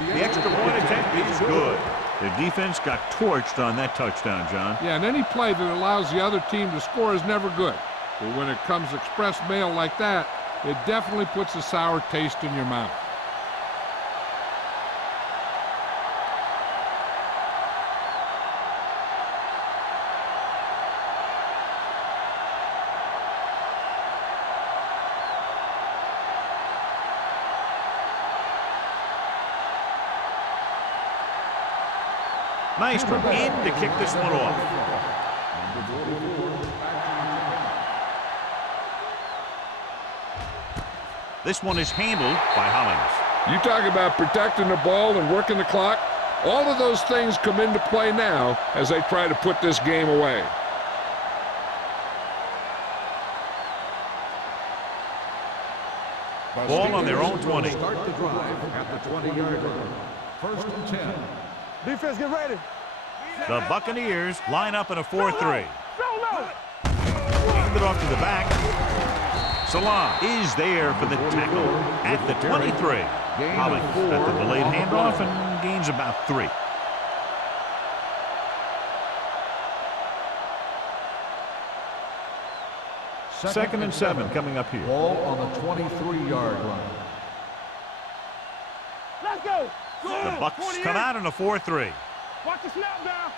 The extra point attempt is good. The defense got torched on that touchdown, John. Yeah, and any play that allows the other team to score is never good. But when it comes express mail like that, it definitely puts a sour taste in your mouth. Nice from in to kick this one off. This one is handled by Hollings. You talk about protecting the ball and working the clock. All of those things come into play now as they try to put this game away. Ball on their own 20. Start the drive at the 20-yard line. 1st and 10. Defense, get ready. The Buccaneers line up in a 4-3. Solo. Hand it off to the back. Salah is there for the tackle at the 23. Holly at the delayed handoff and gains about 3. Second and 7 coming up here. Ball on the 23-yard line. Let's go. The Bucs come out in a 4-3. Watch the snap down.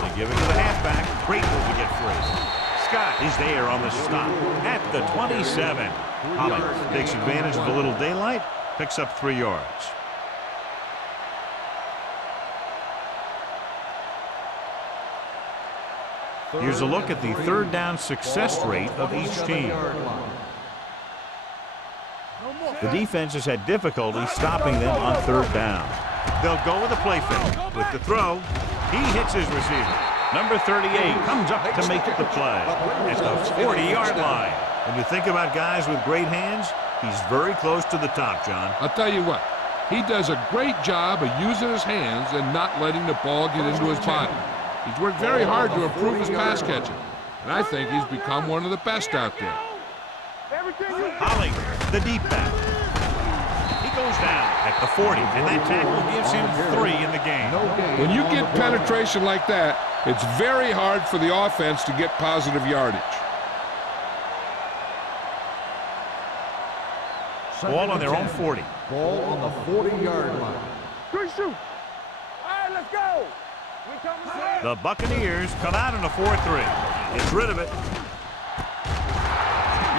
They give it to the halfback. Great move to get free. Scott is there on the stop at the 27. Holly takes advantage of a little daylight, picks up 3 yards. Here's a look at the third down success rate of each team. The defense has had difficulty stopping them on third down. They'll go with a play fake. With the throw, he hits his receiver. Number 38 comes up to make the play at the 40-yard line. When you think about guys with great hands, he's very close to the top, John. I'll tell you what, he does a great job of using his hands and not letting the ball get into his body. He's worked very hard to improve his pass catching, and I think he's become one of the best out there. Holly, the deep back. He goes down at the 40, and that tackle gives him 3 in the game. When you get penetration like that, it's very hard for the offense to get positive yardage. Ball on their own 40. Ball on the 40-yard line. Good shoot. All right, let's go. The Buccaneers come out in a 4-3. Gets rid of it.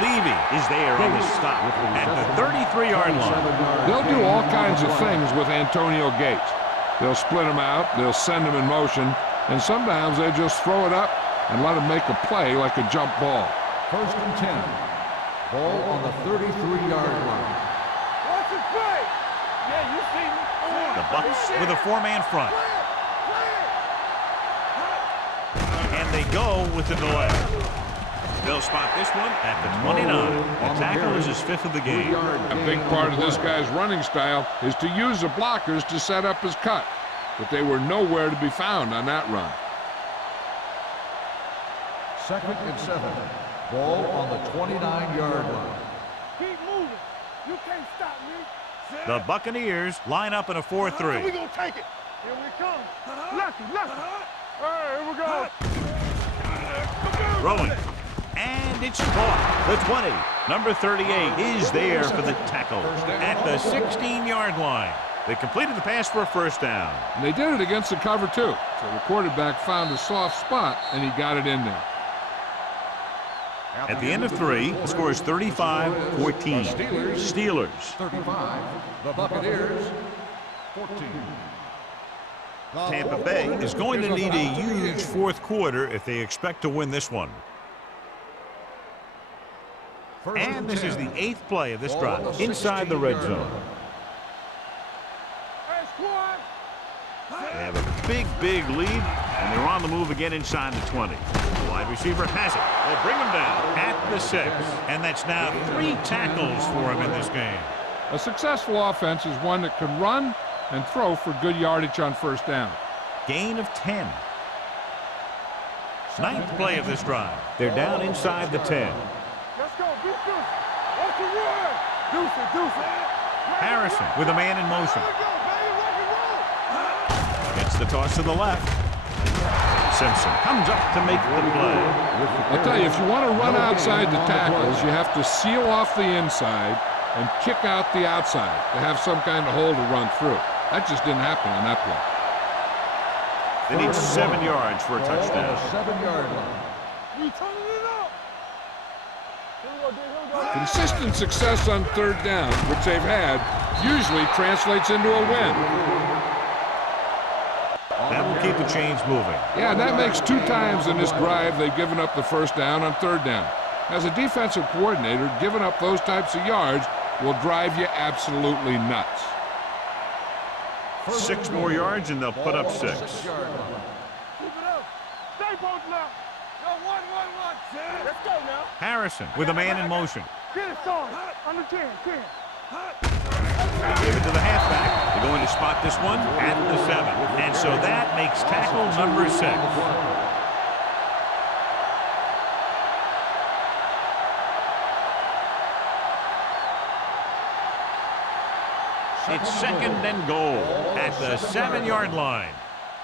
Levy is there on the stop at the 33-yard line. They'll do all kinds of things with Antonio Gates. They'll split him out, they'll send him in motion, and sometimes they just throw it up and let him make a play like a jump ball. First and 10. Ball on the 33-yard line. Watch the play. Yeah, you see me. The Bucs with a 4-man front. And they go with the delay. They'll spot this one at the 29. The tackle is his 5th of the game. A big part of this guy's running style is to use the blockers to set up his cut, but they were nowhere to be found on that run. Second and 7. Ball on the 29-yard line. Keep moving. You can't stop me. The Buccaneers line up in a 4-3. We're going to take it. Here we come. Lucky. All right, here we go. Throwing. And it's caught. The 20. Number 38 is there for the tackle at the 16-yard line. They completed the pass for a first down. And they did it against the cover, too. So the quarterback found a soft spot, and he got it in there. At the end of 3, the score is 35-14. Steelers. 35. The Buccaneers. 14. Tampa Bay is going to need a huge fourth quarter if they expect to win this one. And this is the 8th play of this drive inside the red zone. They have a big lead, and they're on the move again inside the 20. The wide receiver has it. They'll bring him down at the 6. And that's now 3 tackles for him in this game. A successful offense is one that can run and throw for good yardage on first down. Gain of 10. 9th play of this drive. They're down inside the 10. Let's go. Deuce. Watch the run. Deuce. Harrison with a man in motion. Gets the toss to the left. Simpson comes up to make the play. I'll tell you, if you want to run outside the tackles, you have to seal off the inside and kick out the outside to have some kind of hole to run through. That just didn't happen on that play. They need 7 yards for a touchdown. 7-yard line. We turning it up. Consistent success on third down, which they've had, usually translates into a win. That will keep the chains moving. Yeah, and that makes 2 times in this drive they've given up the first down on third down. As a defensive coordinator, giving up those types of yards will drive you absolutely nuts. 6 more yards and they'll put up 6. Keep it up. Stay posted up. Go, 1. Let's go now. Harrison with a man in motion. Get it started. Under 10. They give it to the halfback. They're going to spot this one at the 7. And so that makes tackle number 6. It's second and goal at the 7-yard line.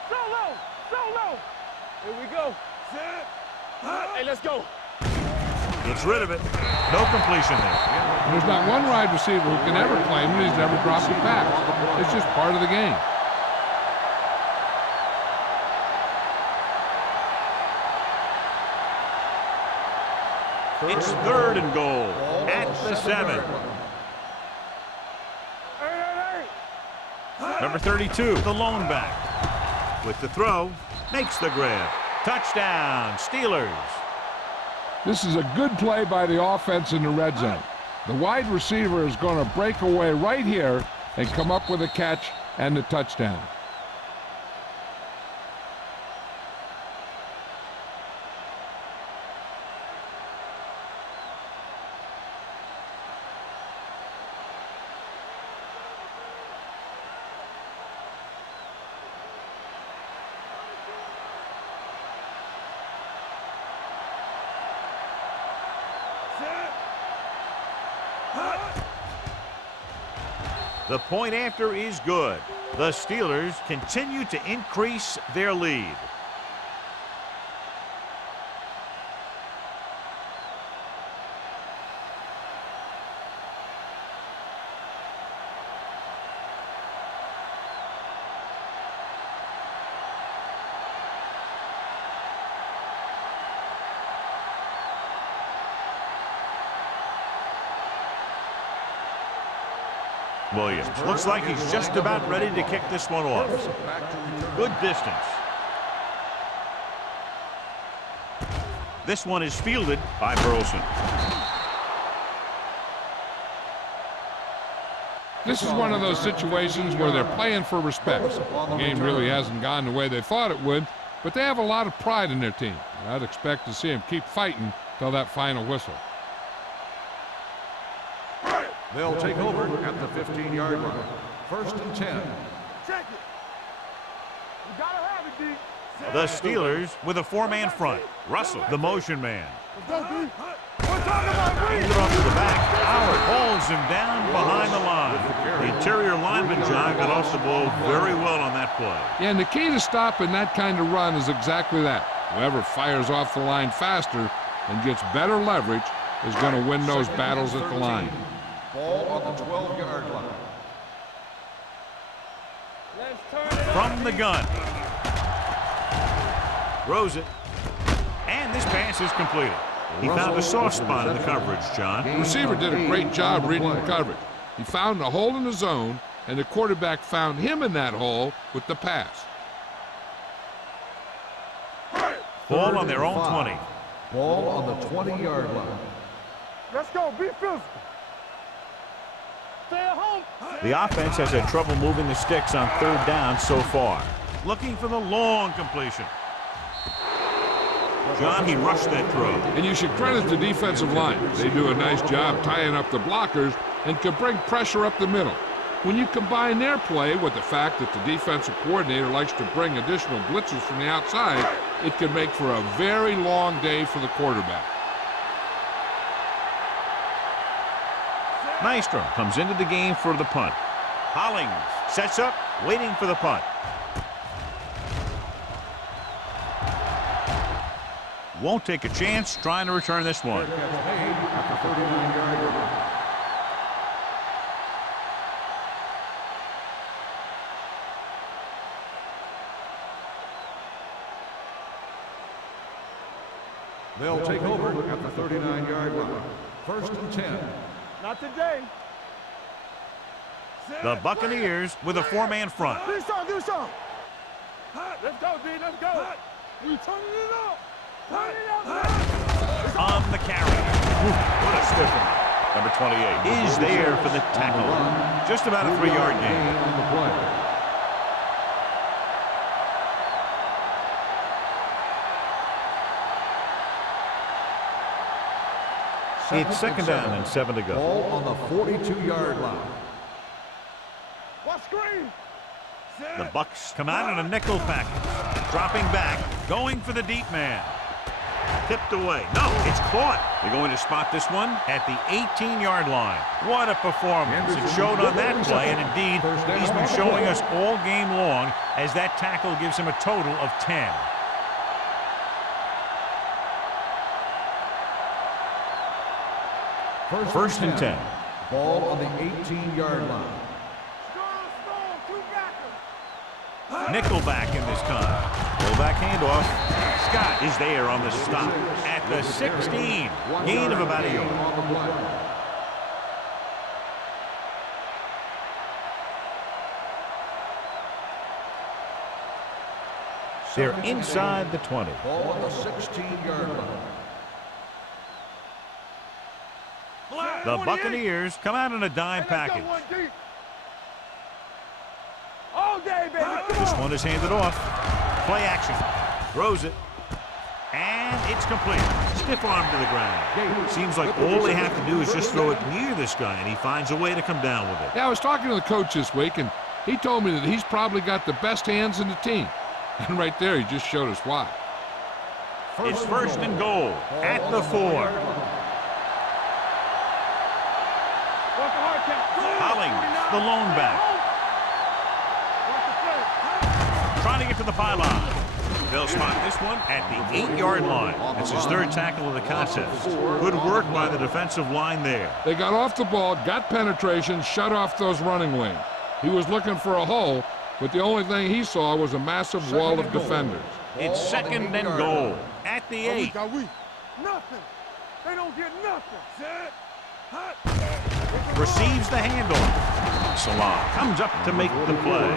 Solo. Here we go. Hey, let's go. Gets rid of it. No completion there. There's not one wide receiver who can ever claim that he's never dropped a pass. It's just part of the game. It's third and goal at the 7. Number 32, the lone back. With the throw, makes the grab. Touchdown, Steelers. This is a good play by the offense in the red zone. The wide receiver is going to break away right here and come up with a catch and the touchdown. The point after is good. The Steelers continue to increase their lead. Williams looks like he's just about ready to kick this one off. Good distance. This one is fielded by Burleson. This is one of those situations where they're playing for respect. The game really hasn't gone the way they thought it would, but they have a lot of pride in their team. I'd expect to see them keep fighting till that final whistle. They'll take over at the 15-yard line. First and 10. Check it. You gotta have it, D. The Steelers with a 4-man front. Russell, the motion man. Let's go, D. We're talking about Hands it off to the back. Howard hauls him down behind the line. The interior lineman, John, got off the ball very well on that play. Yeah, and the key to stopping that kind of run is exactly that. Whoever fires off the line faster and gets better leverage is going to win those battles at the line. Ball on the 12-yard line. Let's turn it From the gun. Throws it. And this pass is completed. He found a soft spot in the coverage, John. The receiver did a great job reading the coverage. He found a hole in the zone, and the quarterback found him in that hole with the pass. Ball on their own 20. Ball on the 20-yard line. Let's go. Be physical. Stay at home. The offense has had trouble moving the sticks on third down so far. Looking for the long completion. John, he rushed that throw. And you should credit the defensive line. They do a nice job tying up the blockers and can bring pressure up the middle. When you combine their play with the fact that the defensive coordinator likes to bring additional blitzes from the outside, it can make for a very long day for the quarterback. Nystrom comes into the game for the punt. Hollings sets up, waiting for the punt. Won't take a chance trying to return this one. They'll take over at the 39-yard line. First and 10. Not today. The Buccaneers with a 4-man front. Do something. Let's go, D. Let's go. We turning it up. Turn it up. On the carry. What a stiff one. Number 28 is there for the tackle. Just about a 3-yard gain. On the play. It's second down and 7 to go. Ball on the 42-yard line. What screen? The Bucs come out in a nickel package. Dropping back, going for the deep man. Tipped away. No, it's caught. They're going to spot this one at the 18-yard line. What a performance. It showed on that play, and indeed, he's been showing us all game long as that tackle gives him a total of 10. First and 10. Ball on the 18-yard line. Nickelback in this time. Fullback handoff. Scott is there on the stop at the 16. Gain of about a yard. They're inside the 20. Ball on the 16-yard line. The Buccaneers come out in a dime package. All day, baby. This one is handed off. Play action. Throws it. And it's complete. Stiff arm to the ground. Seems like all they have to do is just throw it near this guy, and he finds a way to come down with it. Yeah, I was talking to the coach this week, and he told me that he's probably got the best hands in the team. And right there, he just showed us why. It's first and goal at the 4. Hollings, the lone back. Trying to get to the pylon. They'll spot this one at the 8-yard line. It's his third tackle of the contest. Good work by the defensive line there. They got off the ball, got penetration, shut off those running lanes. He was looking for a hole, but the only thing he saw was a massive wall of defenders. It's second and goal at the 8. Nothing. They don't get nothing. Set. Hot. Receives the handoff. Salah comes up to make the play.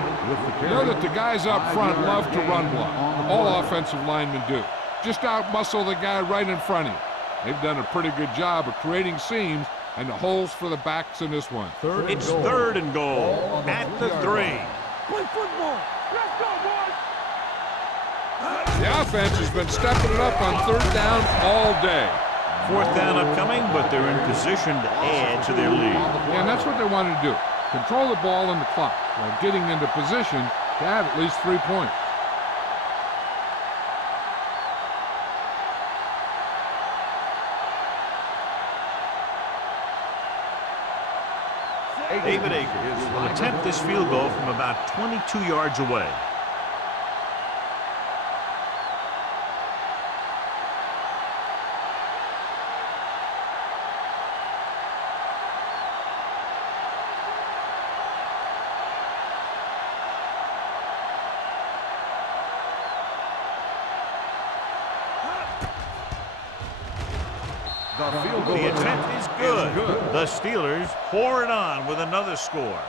You know that the guys up front love to run block. All offensive linemen do. Just out-muscle the guy right in front of you. They've done a pretty good job of creating seams and the holes for the backs in this one. It's third and goal at the 3. Play football. Let's go, boys. The offense has been stepping it up on third down all day. Fourth down upcoming, but they're in position to add to their lead. And that's what they want to do. Control the ball and the clock while getting into position to add at least 3 points. David Akers will attempt this field goal from about 22 yards away. The attempt is good. The Steelers pour it on with another score.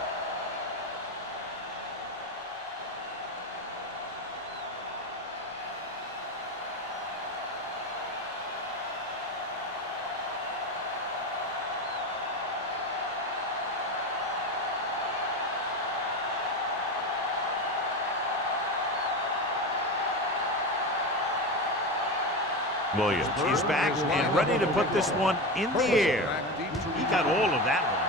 Williams is back and ready to put this one in the air. He got all of that one.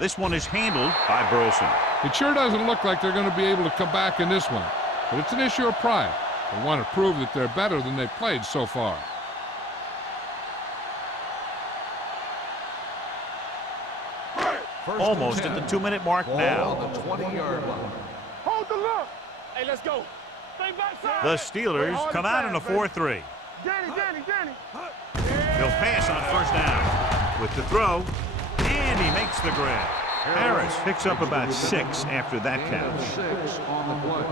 This one is handled by Burleson. It sure doesn't look like they're going to be able to come back in this one, but it's an issue of pride. They want to prove that they're better than they've played so far. Almost at the 2-minute mark now. On the 20-yard line. Hold the look. Hey, let's go. The Steelers come out in a 4-3. Danny. They'll pass on first down with the throw, and he makes the grab. Harris picks up about 6 after that catch. 6 on the play.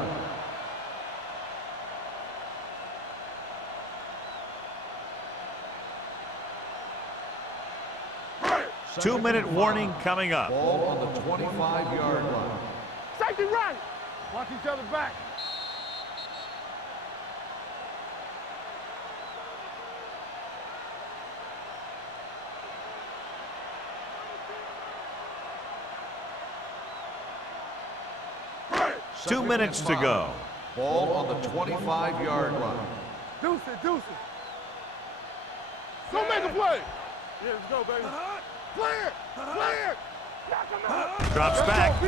Two-minute warning coming up. Ball on the 25-yard line. Safety right. Watch each other back. Two minutes to go. Ball on the 25-yard line. Deuce it. Go make a play. Yeah, let's go, baby. Clear. Drops back.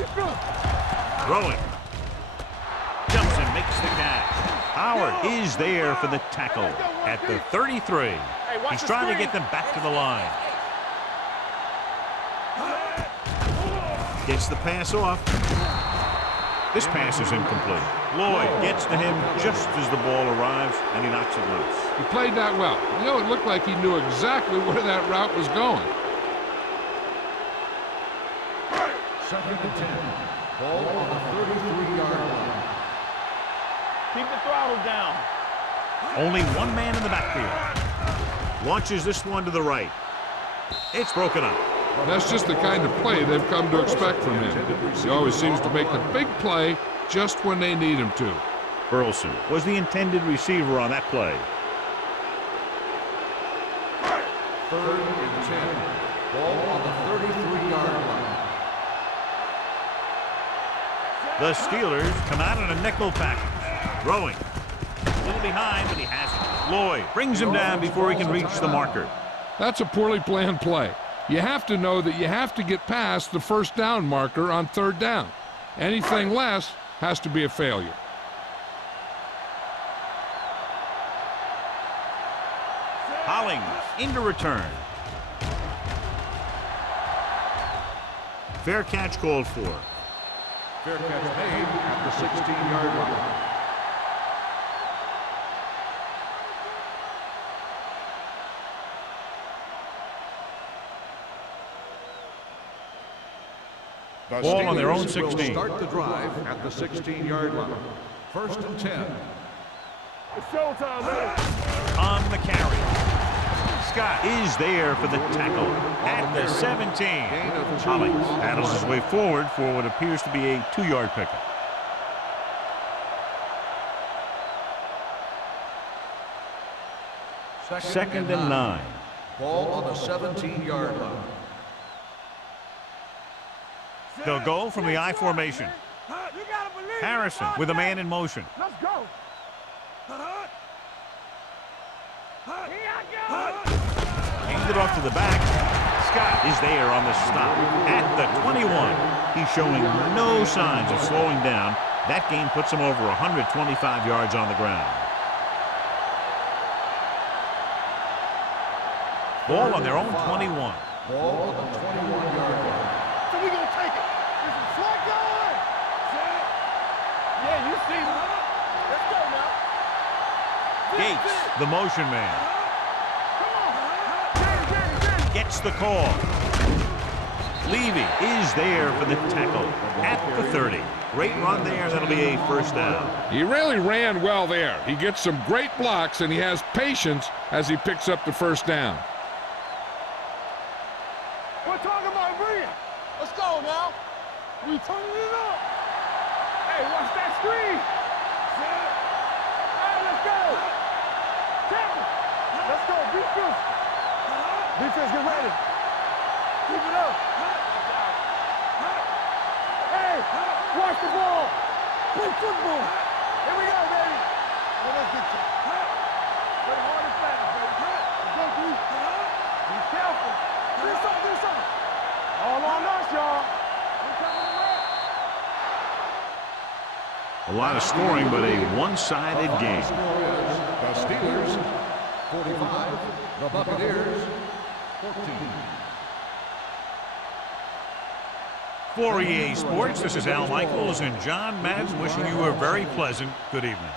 Throwing. Jumps in makes the catch. Howard is there for the tackle at the 33. He's trying to get them back to the line. Gets the pass off. This pass is incomplete. Lloyd gets to him just as the ball arrives, and he knocks it loose. He played that well. You know, it looked like he knew exactly where that route was going. Second and 10. Ball on the 33-yard line. Keep the throttle down. Only one man in the backfield. Launches this one to the right. It's broken up. That's just the kind of play they've come to expect from him. He always seems to make the big play just when they need him to. Burleson was the intended receiver on that play. Third and 10. Ball on the 33-yard line. The Steelers come out in a nickel package. Throwing. A little behind, but he has it. Lloyd brings him down before he can reach the marker. That's a poorly planned play. You have to know that you have to get past the first down marker on third down. Anything less has to be a failure. Hollings into return. Fair catch called for. Fair catch made at the 16-yard line. The Ball on their own Steelers will 16. start the drive at the 16-yard line. First and 10. It's showtime, man. On the carry. Scott is there for the tackle at the 17. Hollings paddles his way forward for what appears to be a 2-yard pickup. Second and 9. Ball on the 17-yard line. They'll go from the I formation. Harrison with a man in motion. Let's go. Handed off to the back. Scott is there on the stop at the 21. He's showing no signs of slowing down. That game puts him over 125 yards on the ground. Ball on their own 21. Ball on the 21-yard line. So we gonna take it. This is flag going. Yeah, you see me. Let's go now. Gates, the motion man. Gets the call. Levy is there for the tackle at the 30. Great run there. That'll be a first down. He really ran well there. He gets some great blocks, and he has patience as he picks up the first down. We're talking about Bria. Let's go now. We turning it up. Hey, watch that screen. Hey, let's go. Tackle. Let's go. Defense. Defense, get ready. Keep it up. Hey, watch the ball. Play football. Here we go, baby. Well, let's get you. Play hard and fast, baby. Let's go, D. Be careful. Do something, do something. All on us, y'all. A lot of scoring, but a one-sided game. Score is the Steelers 45, the Buccaneers 14. For EA Sports, this is Al Michaels and John Madden wishing you a very pleasant good evening.